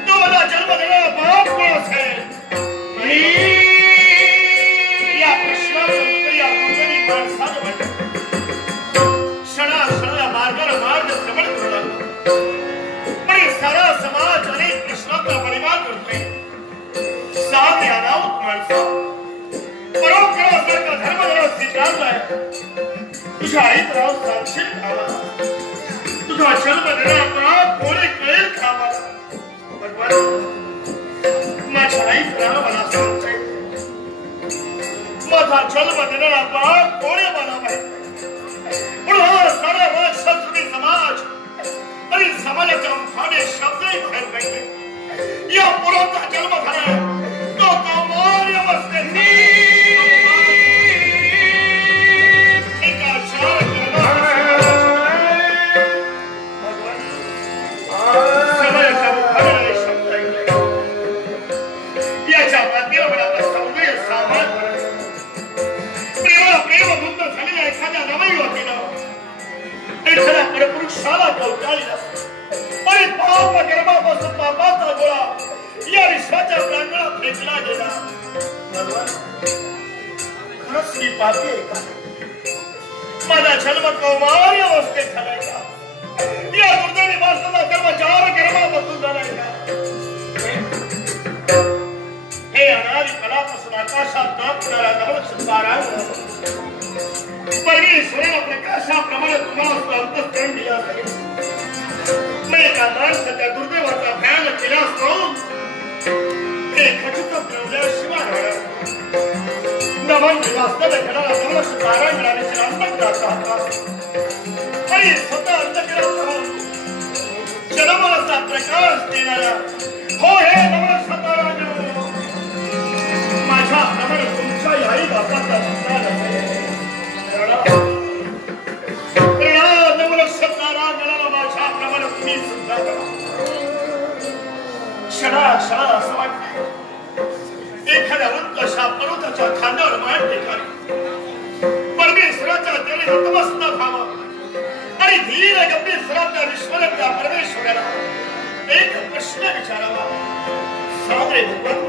तो मला जन्म देणारा बाप कोण असेल क्षणाला मार्ग भ्रमण करू लागला आणि सारा समाज अनेक प्रश्नांचा परिमाण करतोय साधे अनाहुत माणसं परोपकारासारखा धर्म जरा स्वीकारलाय तुझ्या आईत राव सांगशील खावा तुझा जन्म देणारा कोणी कळेल खावा भगवान माझ्या आईत राव मला सांगते माझा जन्म देणारा बाप कोणी मला माहिती म्हणून हा सारा राजशास्त्री समाज आणि समाजाच्या मुखाने शब्दही बाहेर पडले या पुराचा जन्म झाला तो कौमार्य अवस्थेत एका समाजाच्या मुखाने शब्द ऐकले याच्या माध्यमात सौंदर्य सामान प्रेमभूत झालेल्या एखाद्या नवयुवतीनं एखाद्या परपुरुषाला कवटाळलं आणि पाप गर्भापासून पापाचा गोळा या विश्वाच्या प्रांगणात फेकला गेला खरंच मी पापी आहे का माझा जन्म कौमार्य अवस्थेत झालाय का या दुर्दैवी माणसाचा जन्म चार गर्भापासून झालाय का हे अनादी कलापासून आकाशात कापणारा नवलक्ष तारा परमेश्वराने प्रकाशाप्रमाणे तुम्हाला अंतःकरण दिलं असेल मी एका माणसाच्या दुर्दैवाचा भयान केला असतो हे खचित ठेवल्याशिवाय नवन वास्तव्य घडाला नवलक्ष तारा मिळाल्याचे अंतर्गत राहतात आणि स्वतः अंतर्गत जन्माचा प्रकाश देणारा हो हे नवलक्ष तारा माझ्या प्रमाणे तुमच्या आई बापाचा विचार असेल क्षणा असं वाटत एखाद्या उत्कर्षा पर्वताच्या खांद्यावर मान टेकावी परमेश्वराच्या चरणी नतमस्तक व्हावं आणि धीर गंभीर स्वराच्या विश्वरत्या परमेश्वराला एक प्रश्न विचारावा सादरे भगवान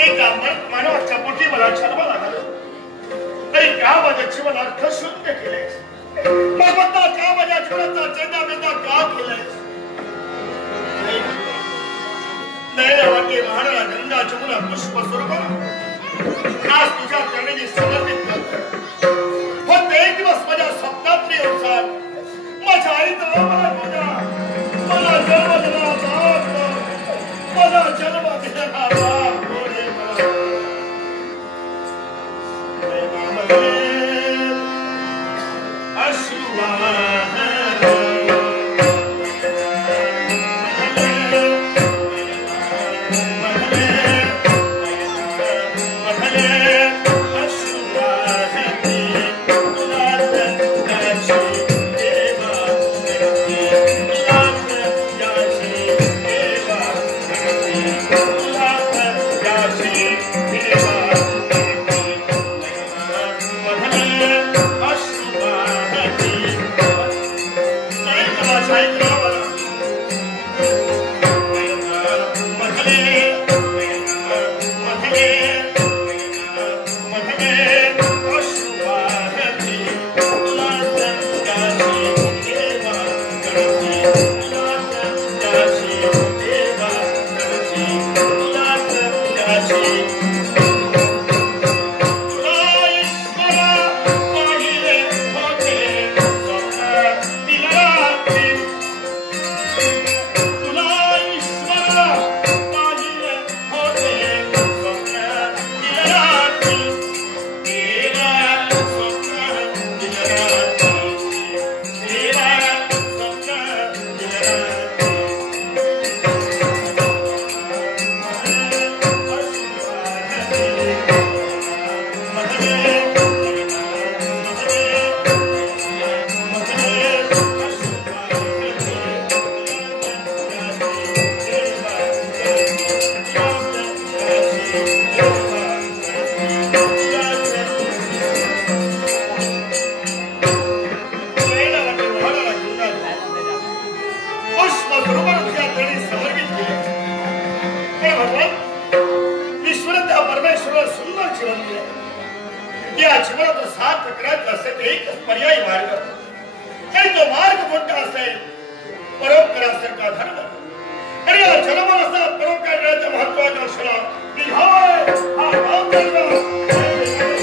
एका मानवाच्या पोटी मला जन्माला घालून तरी का माझ्या जीवनार्थ शून्य केलेस भगवंता का माझ्या जीवनाचा चेंदामेंदा का केलायस नैरावाक्य वाहणारा गंगा जमुना पुष्प स्वरूप आज तुझ्या चरणी समर्पित करतो फक्त एक दिवस माझ्या स्वप्नातली अवसार माझ्या आईचा मला जन्म दिला मला जन्म दिला पर्यायी मार्ग आणि तो मार्ग कोणता असेल परोपकारासारखा धर्म आणि या जन्माचा परोपकाराच्या महत्वाच्या क्षणा निघाय हा राम धर्म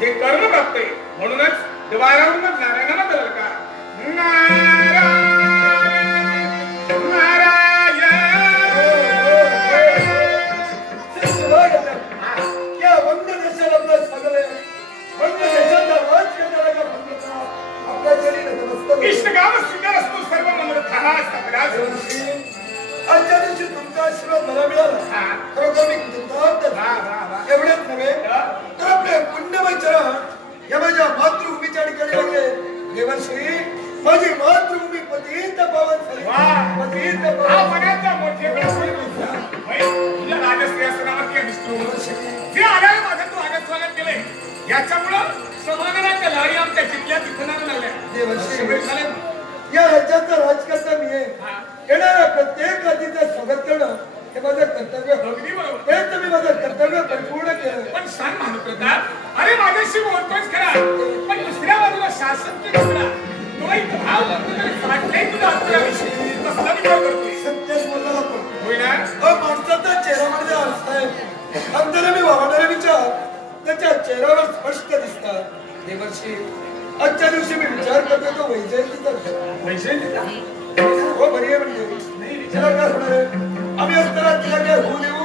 हे कर्म प्राप्त आहे. म्हणूनच द्वारावरून नारायणाला दलकार नारायण नारायण तुमचा आशीर्वाद मला मिळाला खरोखर मी कृतज्ञ. एवढेच नव्हे तर आपले पुण्यमय चरण या माझ्या मातृभूमीच्या ठिकाणी लागले. देवर्षी माझी मातृभूमी पतित पावन झाली. पतित तुझ्या राजश्री असणारा विष्णू जे आल्याने माझं तू आगत स्वागत केलंय याच्यामुळं समाधानाच्या लहरी आमच्या जिल्ह्यात दिसणार लागल्या. देवर्षी या राज्याचा राजकर्ता मी आहे. येणाऱ्या प्रत्येक अतिथीचं स्वागत करणं हे माझं कर्तव्य. तेच मी माझं कर्तव्य परिपूर्ण केलं. पण सांग महाप्रताप अरे माझ्याशी बोलतोच खरा पण दुसऱ्या बाजूला शासन तुझा सत्याच बोलायला पडतो. होय ना माणसाचा चेहऱ्यामध्ये अर्थ आहे. अंतराने वावरणारे विचार त्याच्या चेहऱ्यावर स्पष्ट दिसतात. देवर्षी आजच्या दिवशी मी विचार करतो तो वैजयंतीचा हो बरी आहे म्हणजे नाही विचार काय होणार आहे. आम्ही असताना तिला काय होऊ देऊ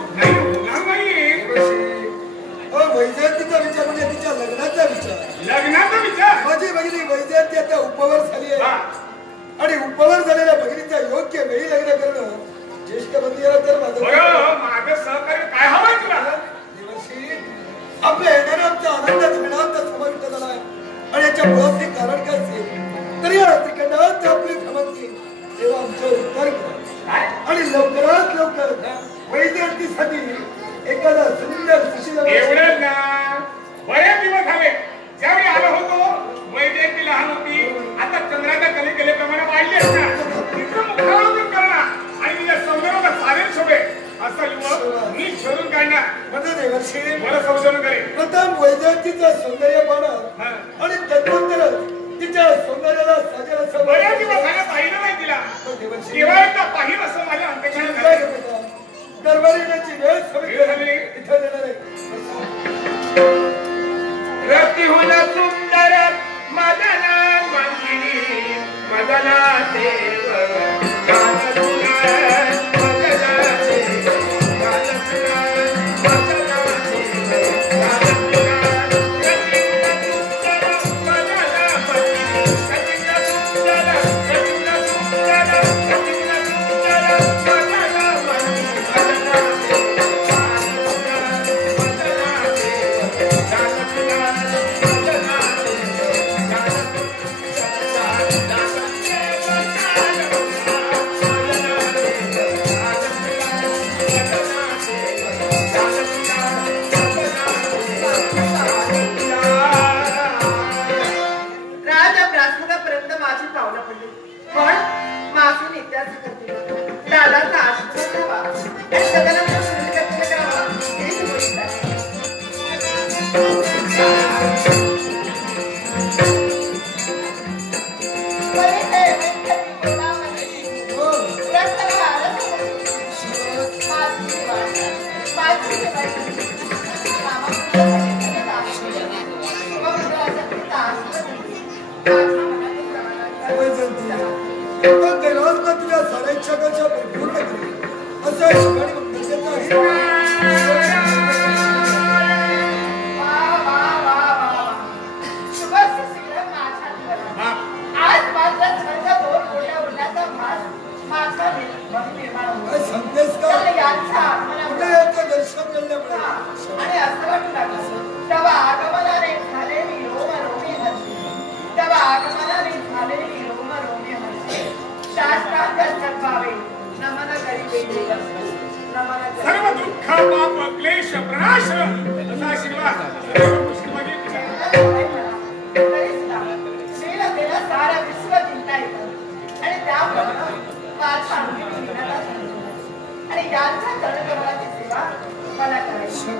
वैजयंतीचा विचार म्हणजे तिच्या लग्नाचा विचार. माझी भगिनी वैजयंती आता उपवर झाली आहे आणि उपवर झालेल्या भगिनीचा योग्य वेळी लग्न करणं ज्येष्ठ बंधूला तर माझं सहकार्य काय हवंय तुला. देवर्षी आपल्या येणाऱ्या आमचा आनंद त्रिकंडात समाविष्ट झाला आहे आणि याच्या मुळाचे कारण काय असेल तर या त्रिकंडात आपली भ्रमंती तेव्हा आमचं उत्तर करा आणि लवकरात लवकर वैजयंतीसाठी एखादा सुंदर सुशील एवढंच ना बरेच दिवस झाले ज्यावेळी आलो होतो वैजयंती लहान होती आता चंद्राच्या कले केल्याप्रमाणे वाढली असणार तिथं मुखावरून करणार आणि तिच्या सौंदर्याला सारेल शोभे असा युवक मी शोधून काढणार. म्हणजे देवर्षी मला समजून करेल प्रथम वैजयंतीचं सौंदर्य पाहणार आणि त्यानंतर तिच्या सौंदर्याला साजेल असं बऱ्याच दिवस झाले पाहिलं नाही तिला केव्हा एकदा पाहिलं असं माझ्या अंतकरणात दरबारीची वेळ झाली इथं देणार आहे. रती होना सुंदर मदना मंदिरी मदना देव सर्व दुःख पाप क्लेश प्रणाश असा आशीर्वाद सारा विश्व चिंता येतं आणि त्याप्रमाणे आणि यांच्या चरणकमलाची सेवा मला करायची.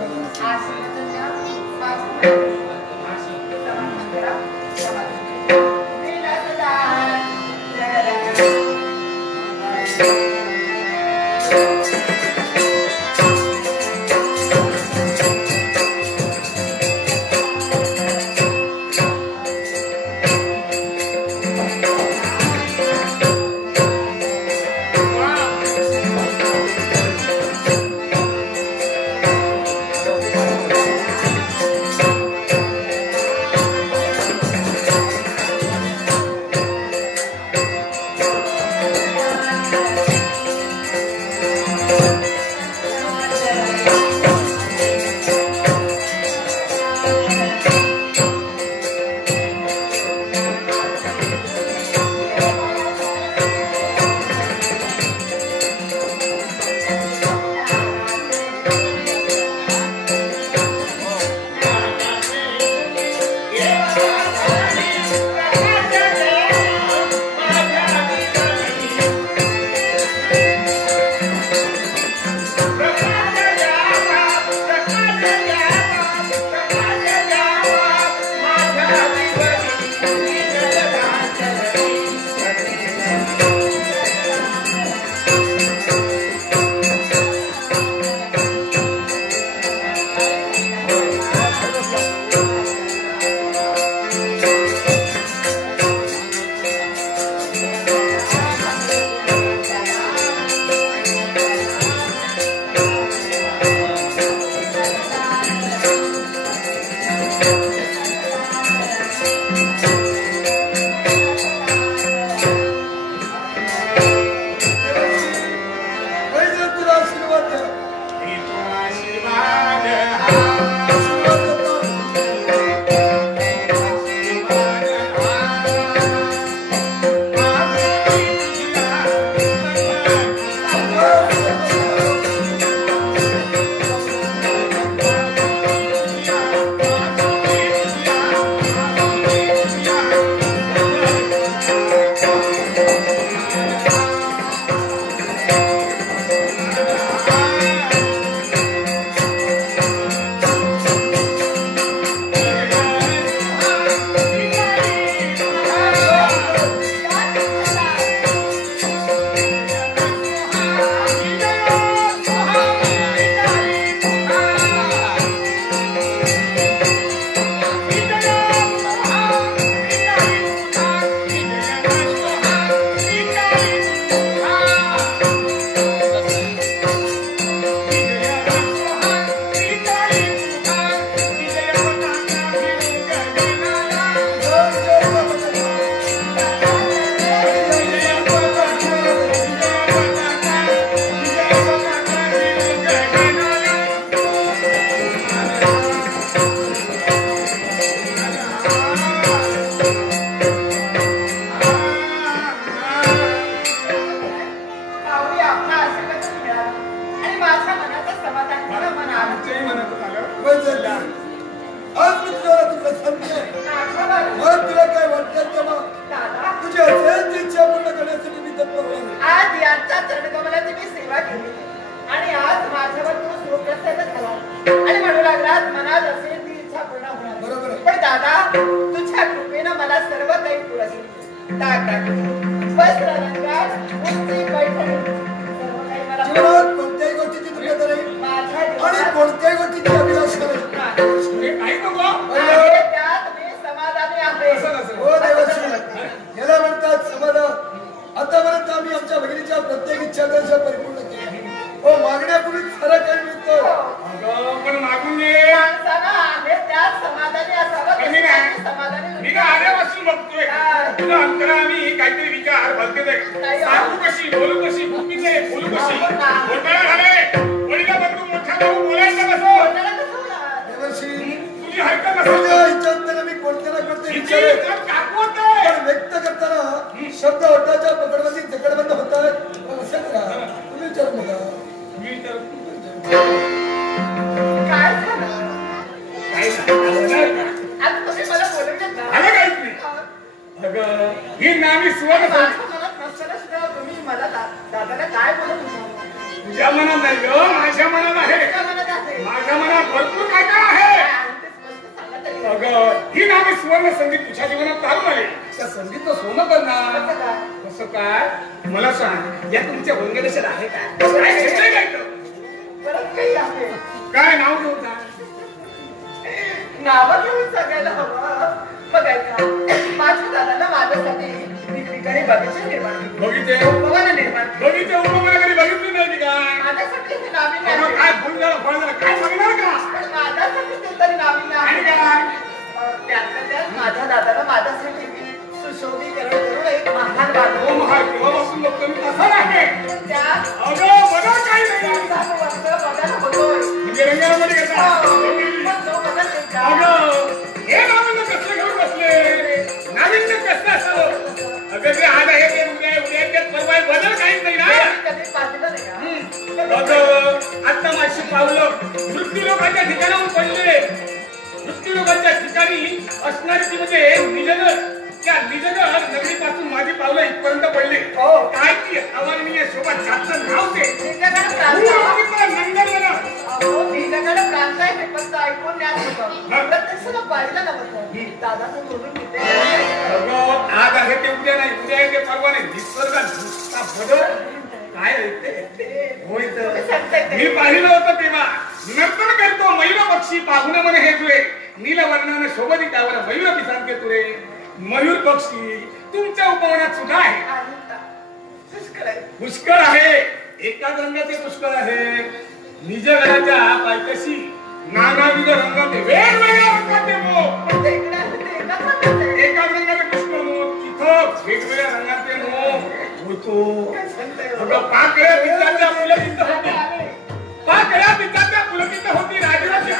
पाकळ्या पिकाच्या पुलकित होती राजवाची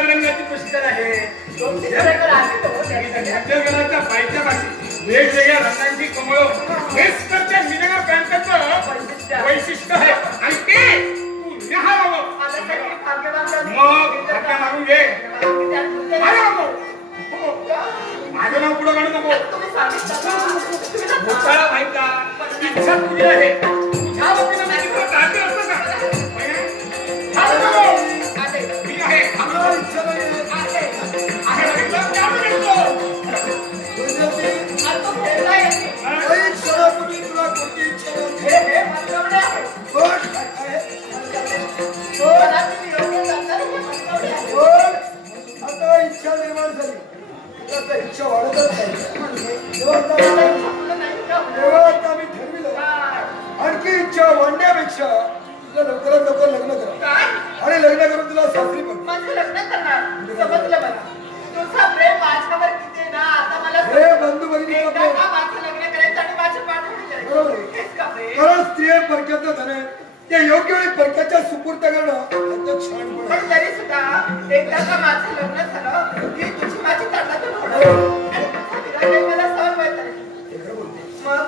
लाल रंगाची पुष्कर आहे घराच्या पायच्या पाशी वेगवेगळ्या रंगांची कमळ वेस्टच्या निळ्या पॅन्टचं वैशिष्ट्य आहे आणि ते तू न्याहावं मग हात मारून घे माझं नाव पुढं काढू नको भूताळा माहित का इच्छा तुझी आहे तुझ्या वतीनं माझ्याकडे जाते असतं का मी आहे इच्छा इच्छा निर्माण झाली आता इच्छा वाढतच आता मी ठरविलं आणखी इच्छा वाढण्यापेक्षा तुला लवकरात लवकर लग्न करा आणि लग्न करून तुला सासरी पण माझं लग्न करणार समजलं मला तुझा प्रेम माझ्यावर किती ना आता मला हे बंधू भगिनी माझं लग्न करायचं आणि माझ्या पाठवणी करायचं कारण स्त्रिया परक्याचं धन आहे ते योग्य वेळी परक्याच्या सुपूर्त करणं छान पण तरी सुद्धा एकदा का माझं लग्न झालं की तुझी माझी ताटातून होणार आणि तुझा विराग मला सहन व्हायचं मग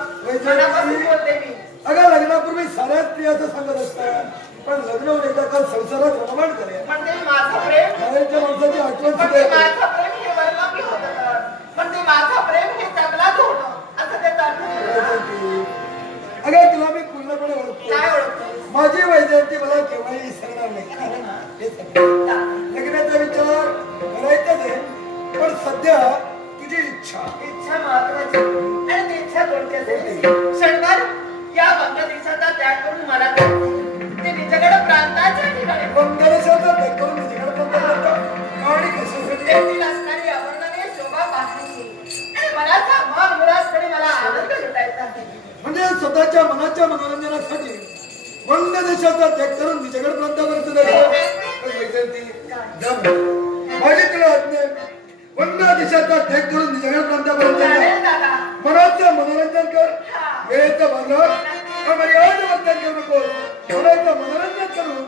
मनापासून बोलते मी अगं लग्नापूर्वी साऱ्या स्त्रियाचं सांगत असतात पण लग्न होऊन एकदा काल संसारात रममाण करेल म्हणजे माझं प्रेम बाहेरच्या माणसाची आठवण पण ते माझं प्रेम हे वर्णवी होतं पण ते माझं प्रेम हे जंगलात होतं असं त्याचा अर्थ अगं तुला मी पूर्णपणे ओळखतो काय ओळखतो माझी वैजयंती मला केव्हाही विसरणार नाही लग्नाचा विचार करायचाच आहे पण सध्या तुझी इच्छा महत्वाची आणि ती इच्छा कोणती असेल क्षणभर या बंगदेशाचा त्याग करून मला ते निजगड प्रांताच्या ठिकाणी बंगदेशाचा त्याग करून निजगड प्रांतात आणि कशासाठी तेथील असणारी अवर्णनीय शोभा पाहण्याची आणि मनाचा मन मुरादपणे मला आनंद लुटायचा आहे म्हणजे स्वतःच्या मनाच्या मनोरंजनासाठी वंद देशाचा त्याग करून निजगड प्रांतापर्यंत माझी तुला आज्ञा वंद देशाचा त्याग करून निजगड प्रांतापर्यंत मनाचं मनोरंजन कर वेळेचं बंधन मर्यादा वर्तन करू नको मनाचं मनोरंजन करून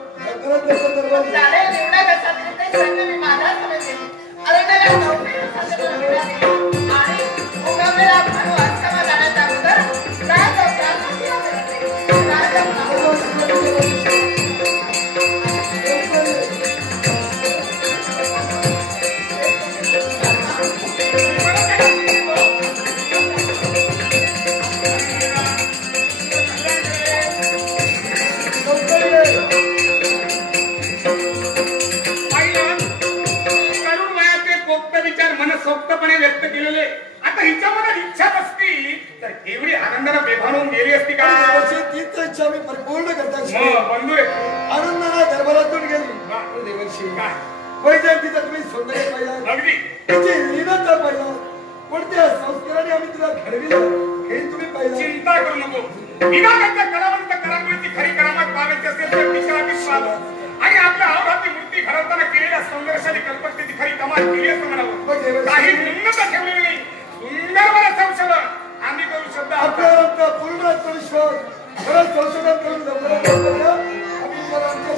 मनसोक्तपणे व्यक्त केलेले आता हिच्या मनात इच्छा असती तर एवढी आनंदाने बेभानून गेली असती का तीच इच्छा मी परिपूर्ण करता बंधू आनंदाने दरबारातून गेली देवर्षी वैजयंतीचा तुम्ही सौंदर्य पाहिलं अगदी तिची लीनता पाहिलं कोणत्या संस्काराने आम्ही तुला घडविलं हे तुम्ही पाहिलं चिंता करू नको विनाकाच्या कलावंत करामुळेची खरी करामत पाहायची असेल तर विश्रामीच पाहावं आणि आपल्या आवडाची मूर्ती घडवताना केलेल्या संघर्षाने कल्पकतेची खरी कमाल केली असं म्हणावं काही भिन्नता ठेवलेली नाही सुंदर मला संशय आम्ही करू शब्द आपल्याला पूर्ण आत्मविश्वास खरंच संशोधन करून लवकरात लवकर आम्ही तुम्हाला आमच्या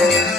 Oh,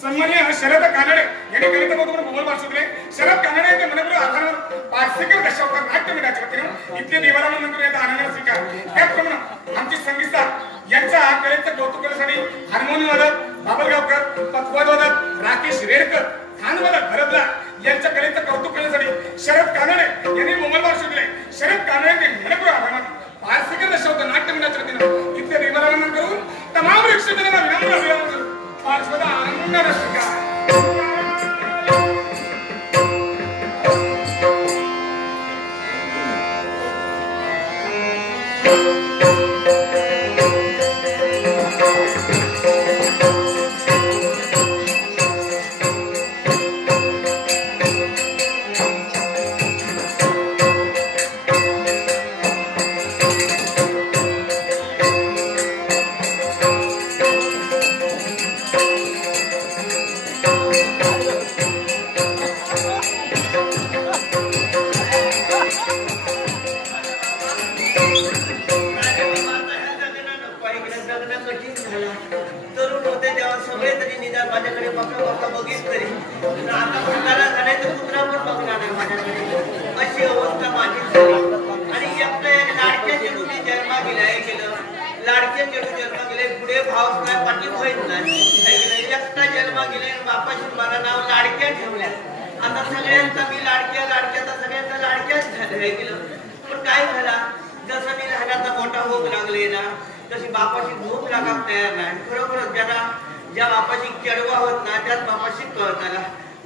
सन्मान्य शरद कानडे यांनी कविता मधून भूगोल भाषेतले शरद कानडे यांचे मनपूर्वक आभार पाचशेकर दशावतार नाट्यमंडळाच्या वतीने इथले देवारामानंतर याचा आनंद स्वीकार त्याचप्रमाणे आमची संगीतकार यांच्या कलेचं कौतुक करण्यासाठी हार्मोनियम वादक बाबलगावकर, पखवाज वादक राकेश रेडकर, थान वादक भरतला यांच्या कलेचं कौतुक करण्यासाठी शरद कानडे यांनी भूगोल भाषेतले शरद कानडे यांचे मनपूर्वक आभार पाचशेकर दशावतार नाट्यमंडळाच्या वतीने इथले देवारामानंतर करून तमाम प्रेक्षकांना विनम्र पार्श्वदा आनंद स्वीकार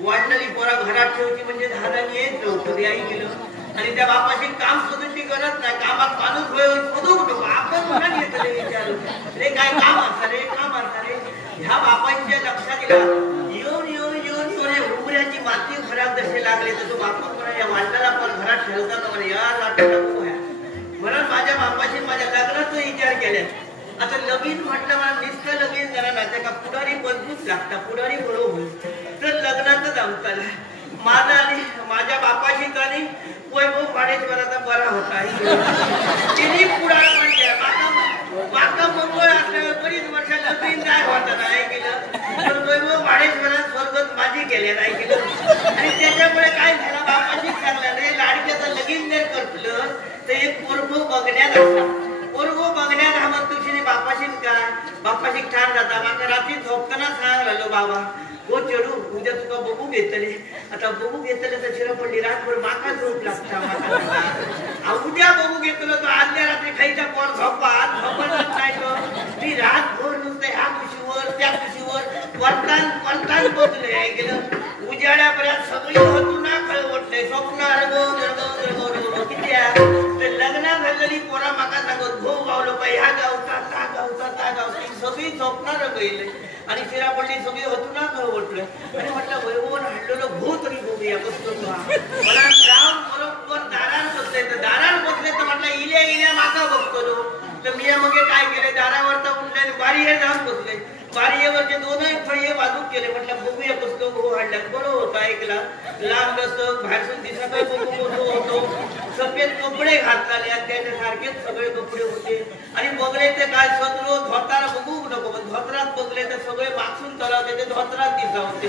वाढलेली पोरा घरात ठेवची म्हणजे झाडाने येत नव्हतं आई गेलं आणि त्या बापाची काम सुद्धा करत नाही कामात माणूस शोधू कुठं आपण म्हणून येत विचारू रे काय काम असतं रे काम असतं रे ह्या बापांच्या लक्षात येऊन येऊन येऊन येऊन उमऱ्याची माती घरात जसे लागले तर तो बापा म्हणा या वाढलेला पण घरात ठेवतात म्हणे यार म्हणून माझ्या बापाची माझ्या लग्नाचा विचार केला आता लगीन म्हटलं मला नुसतं लगीन करा ना त्या पुढारी बदलूच लागता पुढारी बरोबर तर लग्नाचं जमताना माझा आणि माझ्या बापाशी आणि वैभव वाडेश्वराचा बरा होता तिने पुढार म्हणते माका मंगळ असल्यावर बरीच वर्ष लगीन काय होता नाही केलं तर वैभव वाडेश्वरात स्वर्गत माझी केले नाही केलं आणि त्याच्यामुळे काय झालं बापाशी सांगला रे लाडक्याचं लगीन जर करतलं तर एक पोरगो बघण्यात असला पोरगो बघण्यात हा मग तुझी बापाशी काय बापाशी ठाण जाता माका रात्री झोपताना सांगलो बाबा हो चढू उद्या तुका बघू घेतले आता बघू घेतले तर शिरपल्ली रातभर माका झोप लागता उद्या बघू घेतलं तर आदल्या रात्री खायच्या पोर झोपात झोपत नाही ती रातभर नुसतं ह्या कुशीवर त्या कुशीवर परतान बसले गेलं उजाड्यापर्यंत सगळी होतू ना कळवटले स्वप्न किती लग्न झालेली पोरा माका सांगत भो गावलो पाहिजे ह्या गावचा त्या गावची सगळी स्वप्नार गेले आणि शिरापल्ली सगळी होतू ना कळवटलं आणि म्हटलं वैभव हल्लो भो तरी बघूया बसलो मला राम बरोबर मानेवरचे दोनही फळी बाजूक केले. म्हटलं बघूया कसलो गहू हाडल्यात. बरं होतं ऐकला. लांब रस्त बाहेरसून दिसत होतो. सफेद कपडे घातलेले आणि त्याच्या सारखेच सगळे कपडे होते. आणि बघले ते काय सदरो धोतारा बघू नको पण धोत्रात बघले तर सगळे मागसून तलावते ते धोत्रात दिसा होते.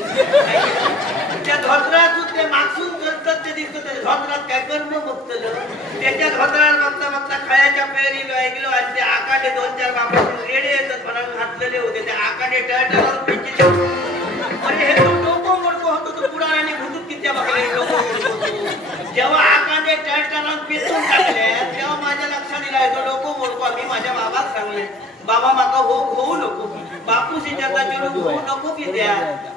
त्या धोत्रातून ते मागसून करतात ते दिसत धोत्रात काय कर्म बघतलं. त्याच्या धोत्रात बघता बघता खळ्याच्या पेरी ऐकलो आणि ते आकाडे 2-4 बापाचे रेडे येतात मला घातलेले होते. ते आकाडे टळटळावर पिंचे अरे हे डोकं मोडको होतो तो पुराणाने भूतूत किती बघले डोकं मोडको. जेव्हा आकाडे टळटळावर पिसून टाकले तेव्हा माझ्या लक्षात दिला तो डोकं मोडको. मी माझ्या बाबाच सांगले बाबा माका होऊ नको बापूशी त्याचा चिरू होऊ नको की द्या.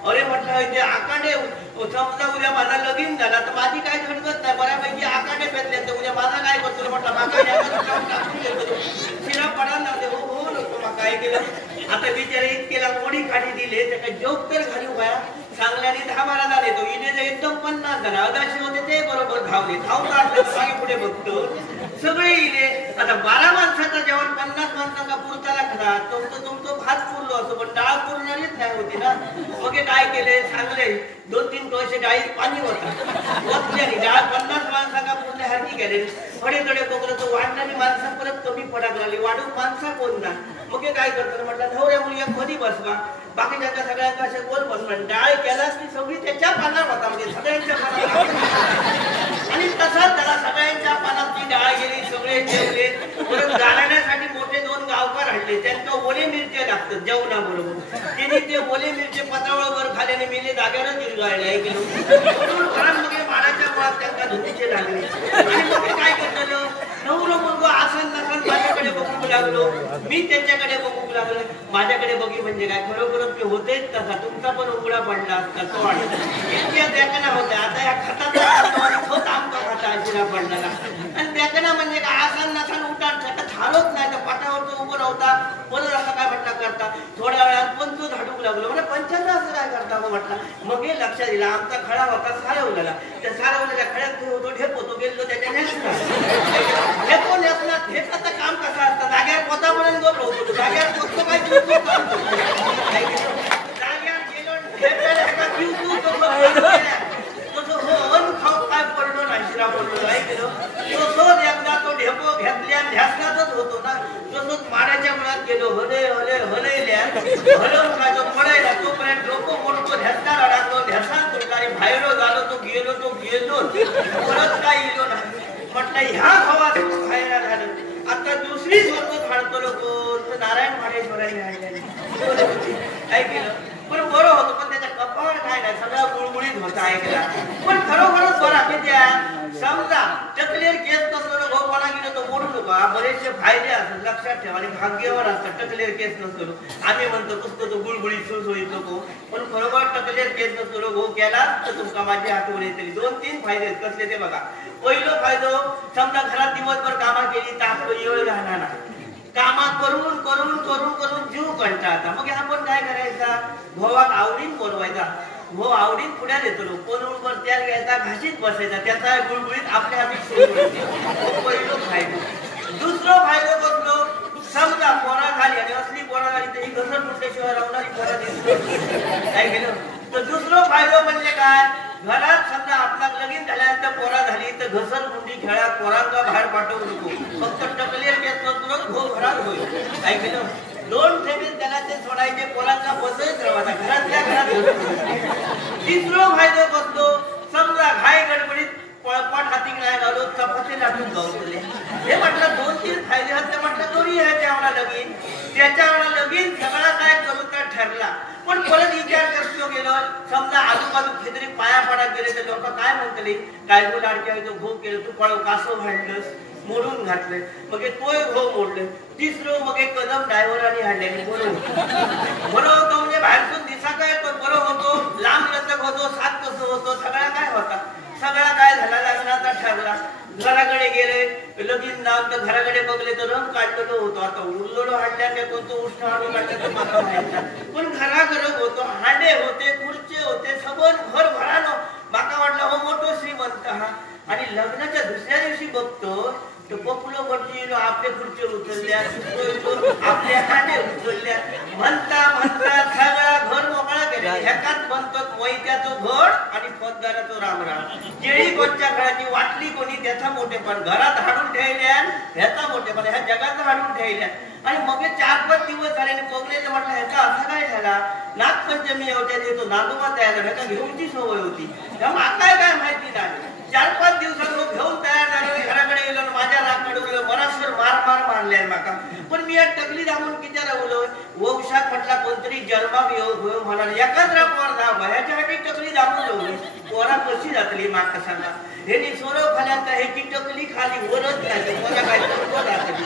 अरे म्हटलं ते आकाडे समजा उद्या माझा लगीन झाला तर माझी काय खटकत नाही बऱ्यापैकी आकाडे पेटले तर उद्या माझा काय करतो म्हटलं माका टाकून घेतो शिरा पडा ना ते होऊ नको मग काय केलं. आता बिचारे इतकेला मोडी खाली दिले त्या काही जोक तर घाली व्हाया चांगल्याने 10-12 झाले. तो इने एकदम 50 झाला. अदाशी होते ते बरोबर धावले. धावून काढलं मागे पुढे बघतो सगळे इले. आता 12 माणसाचा जेवण 50 माणसाचा पुरताला खरा तुमचं भात पुरलो असं पण डाळ पुरणारीच नाही होती ना. मग काय केले चांगले 2-3 कळशे डाळीत पाणी होता ओतल्याने डाळ 50 माणसाला पुरण्यासारखी गेले. फडे तडे बघलं तर वाढणारी माणसं परत कमी पडायला लागली. वाढून माणसा कोण ना. मग काय करतात म्हटलं नवऱ्या मुली कधी बसवा बाकीच्या सगळ्यांना असे गोल बसवा डाळ केलास की सगळी त्याच्या पानावर होता म्हणजे सगळ्यांच्या पानावर. आणि तसाच त्याला सगळ्यांच्या पानात ती डाळ गेली. सगळे जेवले. परत घालण्यासाठी मोठे 2 गावकार हडले. त्यांना ओले मिरचे लागतात जेवणाबरोबर. त्यांनी ते ओले मिरचे पत्रावळवर खाल्याने मेले जाग्यावर जिरगाळले गेलो. घरांमध्ये माळाच्या मुळात त्यांना धुतीचे लागले. आणि मग काय करतलं नवरं मुलगा आसन नसन माझ्याकडे बघू लागलो. मी त्यांच्याकडे बघू लागलो. माझ्याकडे बघी म्हणजे काय खरोखरच मी होतेच तसा तुमचा पण उघडा पडला असता तो वाटत इतक्या देखना होत्या. आता या खताचा आमचा खाता शिरा पडला. आणि देखना म्हणजे काय आसन नसन उठान झालोच नाही तर पाटावरचं उभं राहता परत असं काय म्हटलं करता. थोड्या वेळात पंचू झाडूक लागलो म्हणजे पंचांना असं काय करता मग म्हटलं. मग हे लक्षात दिला आमचा खडा होता सारवलेला. त्या सारवलेल्या खड्यात होतो ढेप होतो गेलो त्याच्या नेसला ढेपो नेसला ढेपाचं काम कसं असतं जाग्यावर पोतापर्यंत गोल होतो जाग्यावर पोचतो काय जाग्यावर गेलो काय पडलो नाही शिरा पडलो काय केलं तसंच एकदा तो ढेपो घेतल्या ध्यासनातच होतो ना. तसंच माड्याच्या मुळात गेलो हले हले हलैल्या हलवून काय तो पडायला तोपर्यंत डोकं मोडतो ध्यासना अडकलो ध्यासात तुटला बाहेर झालो तो गेलो परत काय गेलो नाही. म्हटलं ह्या भावात बाहेर झालं. आता दुसरी स्वर्ग काढतो लोक तर नारायण माडेश्वरांनी काय केलं पण बरं होतं पण त्याच्या कपाळ काय नाही सगळा गुळगुळीत होता ऐकला. पण खरोखरच बरा किती समजा टकलेर केस नसलो भाऊपणा गेलो तो मोडू नका. बरेचसे फायदे असतात लक्षात ठेवा आणि भाग्यवान असतात टकलेर केस नसलो. आम्ही म्हणतो पुस्तक तो गुळगुळीत सुळसुळीत नको पण खरोखर टकलेर केस नसलो भाऊ केला तर तुमका माझी आठवण येतली. 2-3 फायदे कसले ते बघा. पहिलो फायदो समजा घरात दिवसभर कामा केली तर आपलं येळ राहणार नाही. कामा करून करून करून करून जीव कंटाळता. मग आपण काय करायचा भावात आवडीन बोलवायचा. भाऊ आवडीन पुण्यात येतो कोणवर त्याला घ्यायचा घाशीत बसायचा त्याचा गुळगुळीत आपल्या हाती पहिलो फायदो. दुसरा फायदो बघलो समजा पोरा झाली आणि असली पोरा झाली तर ही घसर मुंडेशिवाय राहणारी पोरा दिसतो काय केलं. तर दुसरा फायदो म्हणजे काय घरात समजा आपला लगीन झाल्यानंतर पोरा झाली तर घसर मुंडी खेळा पोरांचा बाहेर पाठवू नको. फक्त टकलेर केस नसतो घो घरात होईल काय केलं. 2 ठेवीत त्याला ते सोडायचे पोरांचा बसत राहायचा घरातल्या घरात. तिसरा फायदा बसतो समजा घाई गडबडीत पळपट हाती नाही घालू चपाती लाटून गावले. हे म्हटलं 2-3 फायदे होते म्हटलं दोन्ही ह्याच्या आवडा लगीन त्याच्या लगीन सगळा काय करू तर ठरला. पण परत विचार करतो गेलो समजा आजूबाजू खेतरी पाया पडायला गेले तर लोक काय म्हणतले काय गो लाडक्या घो केलं तू पळव कासव भांडलंस मोडून घातलंय मग तोय घो मोडलं. तिसरं मग एक कदम ड्रायव्हरांनी हाडले बरं होतो म्हणजे बाहेरसून दिसा काय बरं होतो लांब लचक होतो सात कसं होतो सगळा काय होता. सगळा काय झाला लग्नाचा ठरला. घराकडे गेले लगीन नाव तर घराकडे बघले तर रंग काढलेलो होतो. आता उरलेलो हाडल्या कोणतो उष्ण हाडून काढलं मला माहिती पण घराघरच होतो हांडे होते खुर्चे होते सबन घर भरानो. माका वाटलं हो मोठो श्रीमंत हा आणि लग्नाच्या दुसऱ्या दिवशी बघतो तर पपुलो वरती आपल्या खुर्ची उचलल्या, आपल्या हाते उचलल्या, म्हणता म्हणता सगळा घर मोकळा केला. ह्याकात म्हणतात मोहित्याचं घर आणि फौजदाराचं रामराम. केळी कोणच्या घराची वाटली कोणी त्याचा मोठेपण, घरात हाडून ठेवल्या ह्याचा मोठेपण, ह्या जगाचं हाडून ठेवल्या. आणि मग 4-5 दिवस झाले आणि बघले म्हटलं ह्याचा असा काय झाला. नागपंचमी होत्या तो नागोबा तयार झाला, ह्याचा घेऊनची सवय होती. त्यामुळे काय माहिती नाही. 4-5 दिवसात घेऊन तयार झाले, घराकडे गेलो, माझ्या रागकडे मरासर मार मारले माका. पण मी या टकली दामून किती राहलोय. वंशात म्हटला कोणतरी जन्माक येऊ म्हणाले एकाच पोर जाव ह्याच्यासाठी टकली दामून लावली. पोरा कशी जातली माका सांगा. हे सोरव खाल्यानंतर ह्याची टकली खाली वरच नाही, मला काय जातली.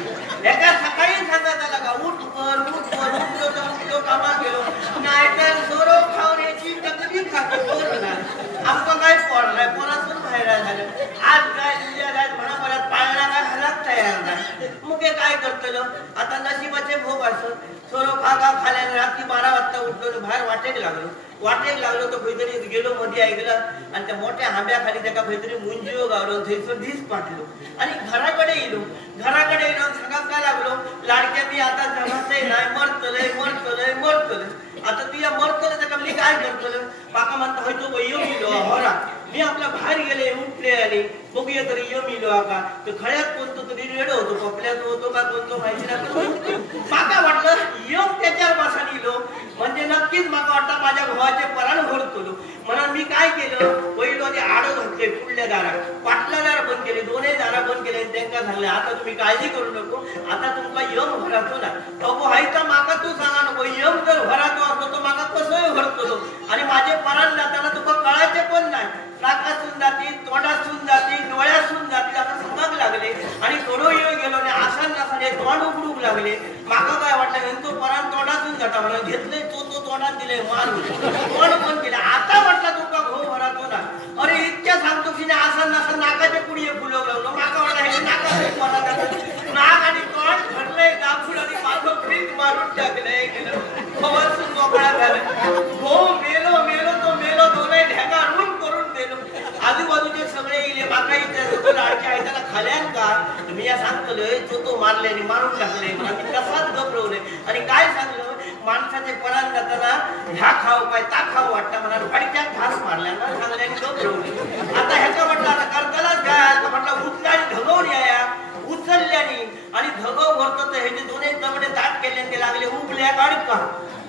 एका सकाळी सांगायचा लागा उठ कर उठलो तर उठलो कामा गेलो, नाहीतर सोरव खाऊन याची टकली खातो वर नाही. आमचं काय पोरलाय पोरातून बाहेर झालं. आज काय उद्या काय म्हणा परत पाळणा काय हलाक तयार नाही. मग हे काय करतलो आता नशिबाचे भोग असत. सोरो खा खाल्याने रात्री 12 वाजता उठलो, बाहेर वाटेक लागलो तर खैतरी गेलो मध्ये ऐकलं आणि त्या मोठ्या आंब्याखाली त्याका खैतरी मुंजिओ गावलो, थंयसर धीस पाटलो आणि घराकडे येलो सांगा काय लागलो लाडक्या मी आता जमातय नाही, मरतलय आता तुझ्या मरतलय त्याका मी काय करतलं. पाका म्हणता होय तो वयो मिलो होरा. मी आपल्या बाहेर गेले उठले आले बघूया तरी यो मिलो का तर खळ्यात कोणतो तरी रेड होतो, पपल्यात होतो का कोणतो माहिती नाही. माका वाटलं यो त्याच्यावर बसाने इलो म्हणजे नक्कीच माका वाटतं माझ्या भावाचे पराण भरतो. म्हणून मी काय केलं पहिलो ते आडो घातले पुढल्या दारात, पाटल्या दार बंद केले, दोन्ही दारा बंद केले आणि त्यांना सांगले आता तुम्ही काळजी करू नको, आता तुमका यम भरातो ना. अगो हायचा माका तू सांगा नको, यम जर भरातो असतो तो माका कसं भरतो आणि माझे पराण जाताना तुका कळायचे पण नाही. नाकासून जातील, तोंडासून जातील, डोळ्यासून जातील असं सांगायला लागले आणि थोडं वेळ गेलो आणि आसान नसाने तोंड उघडूक लागले. माका काय वाटलं तो पराण तोंडासून जाता म्हणून घेतले तो तोंडात दिले मारून तोंड बंद केले. आता म्हटलं तुका घो भरातो ना. अरे इतक्या सांगतो की आसान नसा नाकाच्या पुढे फुलव लागलो. माका वाटलं हे नाका नाक आणि तोंड धरलंय गाफूड आणि माझं फ्रीज मारून टाकलंय गेलं खवरसून मोकळा झालं. हो मेलो तो मेलो दोन्ही ढेगारून करून देलो. आजूबाजूचे सगळे इले माका इथे लाडक्या आहे त्याला खाल्यान का मी या सांगतोय तो मारले आणि मारून टाकले. मला मी कसाच घबरवले आणि काय सांगलं माणसाचे परान जाताना ह्या खाऊ काय ता खाऊ वाटतं मला फडक्या घास मारल्या ना सांगल्याने घबरवले. आता ह्याचा म्हटलं आता करतानाच काय म्हटलं उठला आणि धगवून या उचलल्याने आणि धगव भरतो तर ह्याचे दोन्ही तमडे ताट केले ते लागले उगल्या काढका.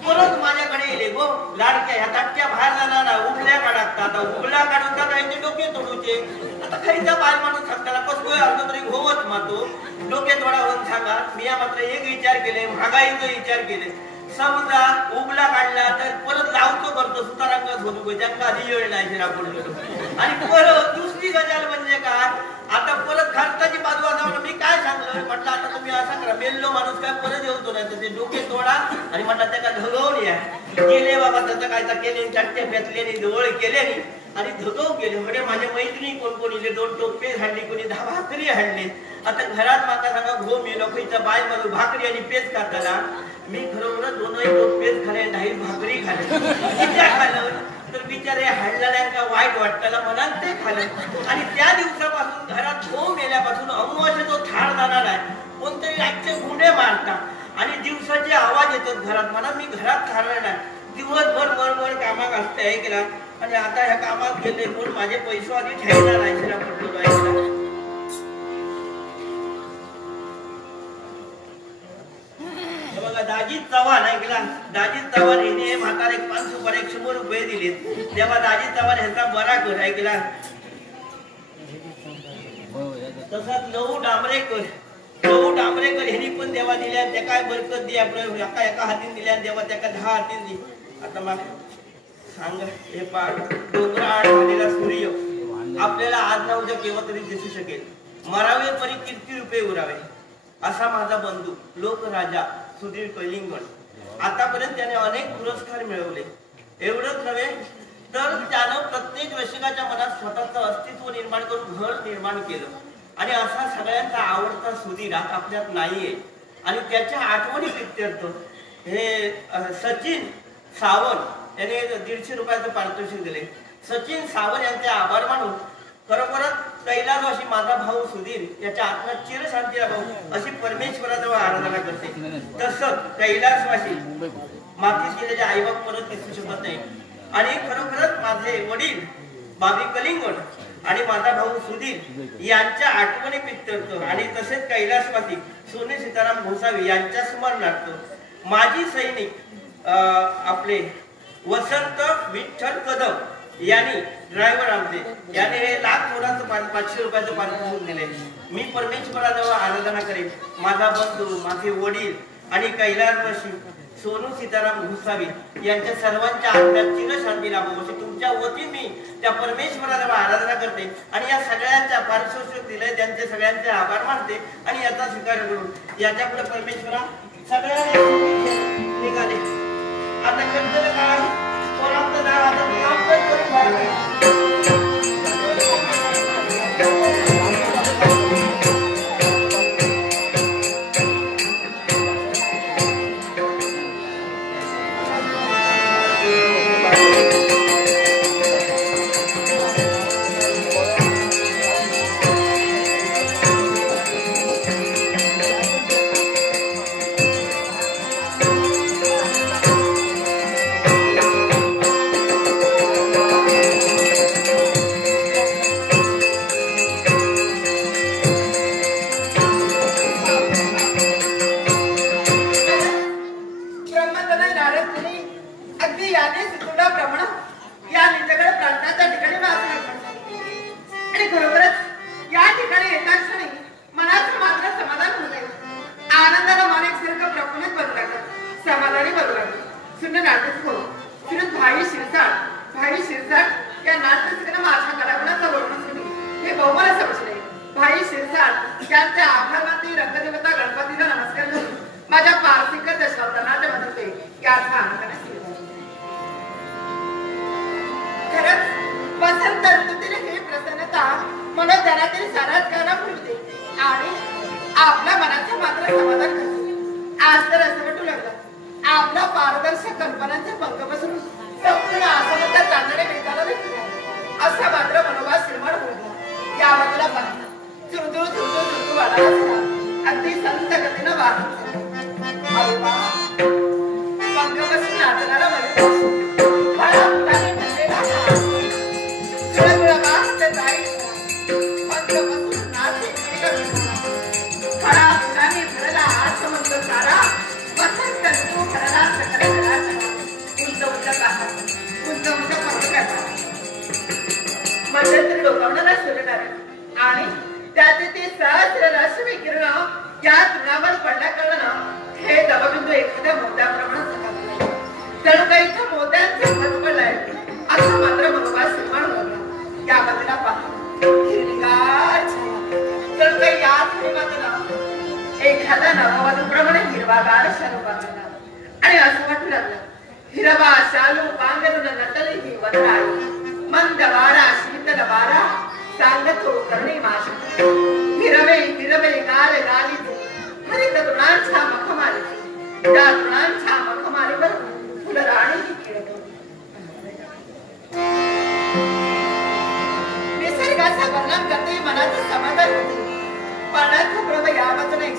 परत माझ्याकडे येले गो लाडक्या ह्या ताटक्या बाहेर जाणार ना उगल्या काढाकता. आता उगला काढून का ह्याचे डोके तोडूचे. आता खायचा बाल माणूस सांगताना कसं अर्थ तरी घोवत मातो डोके तोडावून सांगा. मी मात्र एक विचार केले महागाईचा विचार केले. समजा उगला काढला तर परत लावतो करतो सुतारांगत होतो ज्यांना आधी वेळ नाही पडलो. आणि परत दुसरी गजाल म्हणजे काय आता परत खर्चाची बाजू असा मी काय सांगलं म्हटलं आता तुम्ही असा करा मेल्लो माणूस काय परत येतो नाही त्याचे डोके तोडा आणि म्हटलं त्याला धगवून या. गेले बाबा त्याचं काय केले चटके फेतले डोळे केले आणि धगव गेले. म्हणजे माझ्या मैत्रिणी कोण इले 2 टोपे हाडली कोणी 10 भाकरी हाडले. आता घरात माता सांगा घो मी लोकांच्या बाय म्हणून भाकरी आणि पेज खाताना मी खरोखर 2 पेज खाले 10 भाकरी खाले खाल्लं तर बिचारे हाडलेल्या वाईट वाटताना मनात ते खाल्लं. आणि त्या दिवसापासून घरात घो मेल्यापासून अमावस्या तो थाळ जाणार आहे कोणतरी रातचे गुंडे मारतात आणि दिवसाचे आवाज येतात घरात. म्हणा मी घरात थारणार नाही दिवसभर मरमर कामात असते ऐकला आणि आता ह्या कामात गेले कोण माझे पैसे आधी ठेवणार नाही तिला पडलो ऐकला. बघा दाजीत चव्हाण ऐकला दाजीत चव्हाण हिने म्हातारे 500 रुपये दिले. तेव्हा दाजीत चव्हाण ह्याचा बरा कर ऐकला. तसाच लहू डांबरेकर ह्यांनी पण देवा दिल्या त्या काय बरकत दे आपलं एका हातीने दिल्या देवा त्या 10 हातीने दे. आता मग सांग हे पाठ डोंगराळ झालेला सूर्य आपल्याला आज ना उद्या केव्हा तरी दिसू शकेल. मरावे परी किती रुपये उरावे असा माझा बंधू लोकराजा सुधीर कलिंगण. आतापर्यंत त्याने अनेक पुरस्कार मिळवले. एवढंच नव्हे तर त्यानं प्रत्येक रसिकाच्या मनात स्वतःचं अस्तित्व निर्माण करून घर निर्माण केलं. आणि असा सगळ्यांचा आवडता सुधीर आपल्यात नाहीये आणि त्याच्या आठवणी प्रित्यर्थ हे सचिन सावंत याने 150 रुपयाचं पारितोषिक दिले. सचिन सावंत यांचे आभार मानून खरोखरच कैलासवासी माझा भाऊ सुधीर याच्या आत्मा चिरशांती लाभावं अशी परमेश्वराजवळ आराधना करते. तसंच कैलासवासी मातीत गेलेले आईबाप परत दिसू शकत नाही आणि खरोखरच माझे वडील बाबी कलिंगड आणि माझा भाऊ सुधीर यांच्या आठवणी पित्तळतो आणि तसेच कैलासवासी सोने सीताराम गोसावी यांच्या स्मरणार्थ माजी सैनिक आपले वसंत विठ्ठल कदम यांनी ड्रायव्हर आमचे याने हे ₹1,00,000 पान 500 रुपयाचं पारितोषिक दिले. मी परमेश्वराजवळ आराधना करेन. माझा बंधू माझे वडील आणि कैलासवासी सोनू सीताराम गोसावी यांच्या सर्वांच्या आत्म्यात चिरशांती लाभो अशी तुमच्या वतीने मी त्या परमेश्वराजवळ आराधना करते आणि या सगळ्यांच्या पारितोषिक दिले त्यांचे सगळ्यांचे आभार मानते आणि याचा स्वीकार करून याच्या पुढे परमेश्वरा सगळ्यांना निघाले. आता कंटल काय कोणाचं नाव आता काम करून निसर्गाचा वर्णन करते मनाचं समाधान होते. पाण्याचा प्रवाह या बाजूने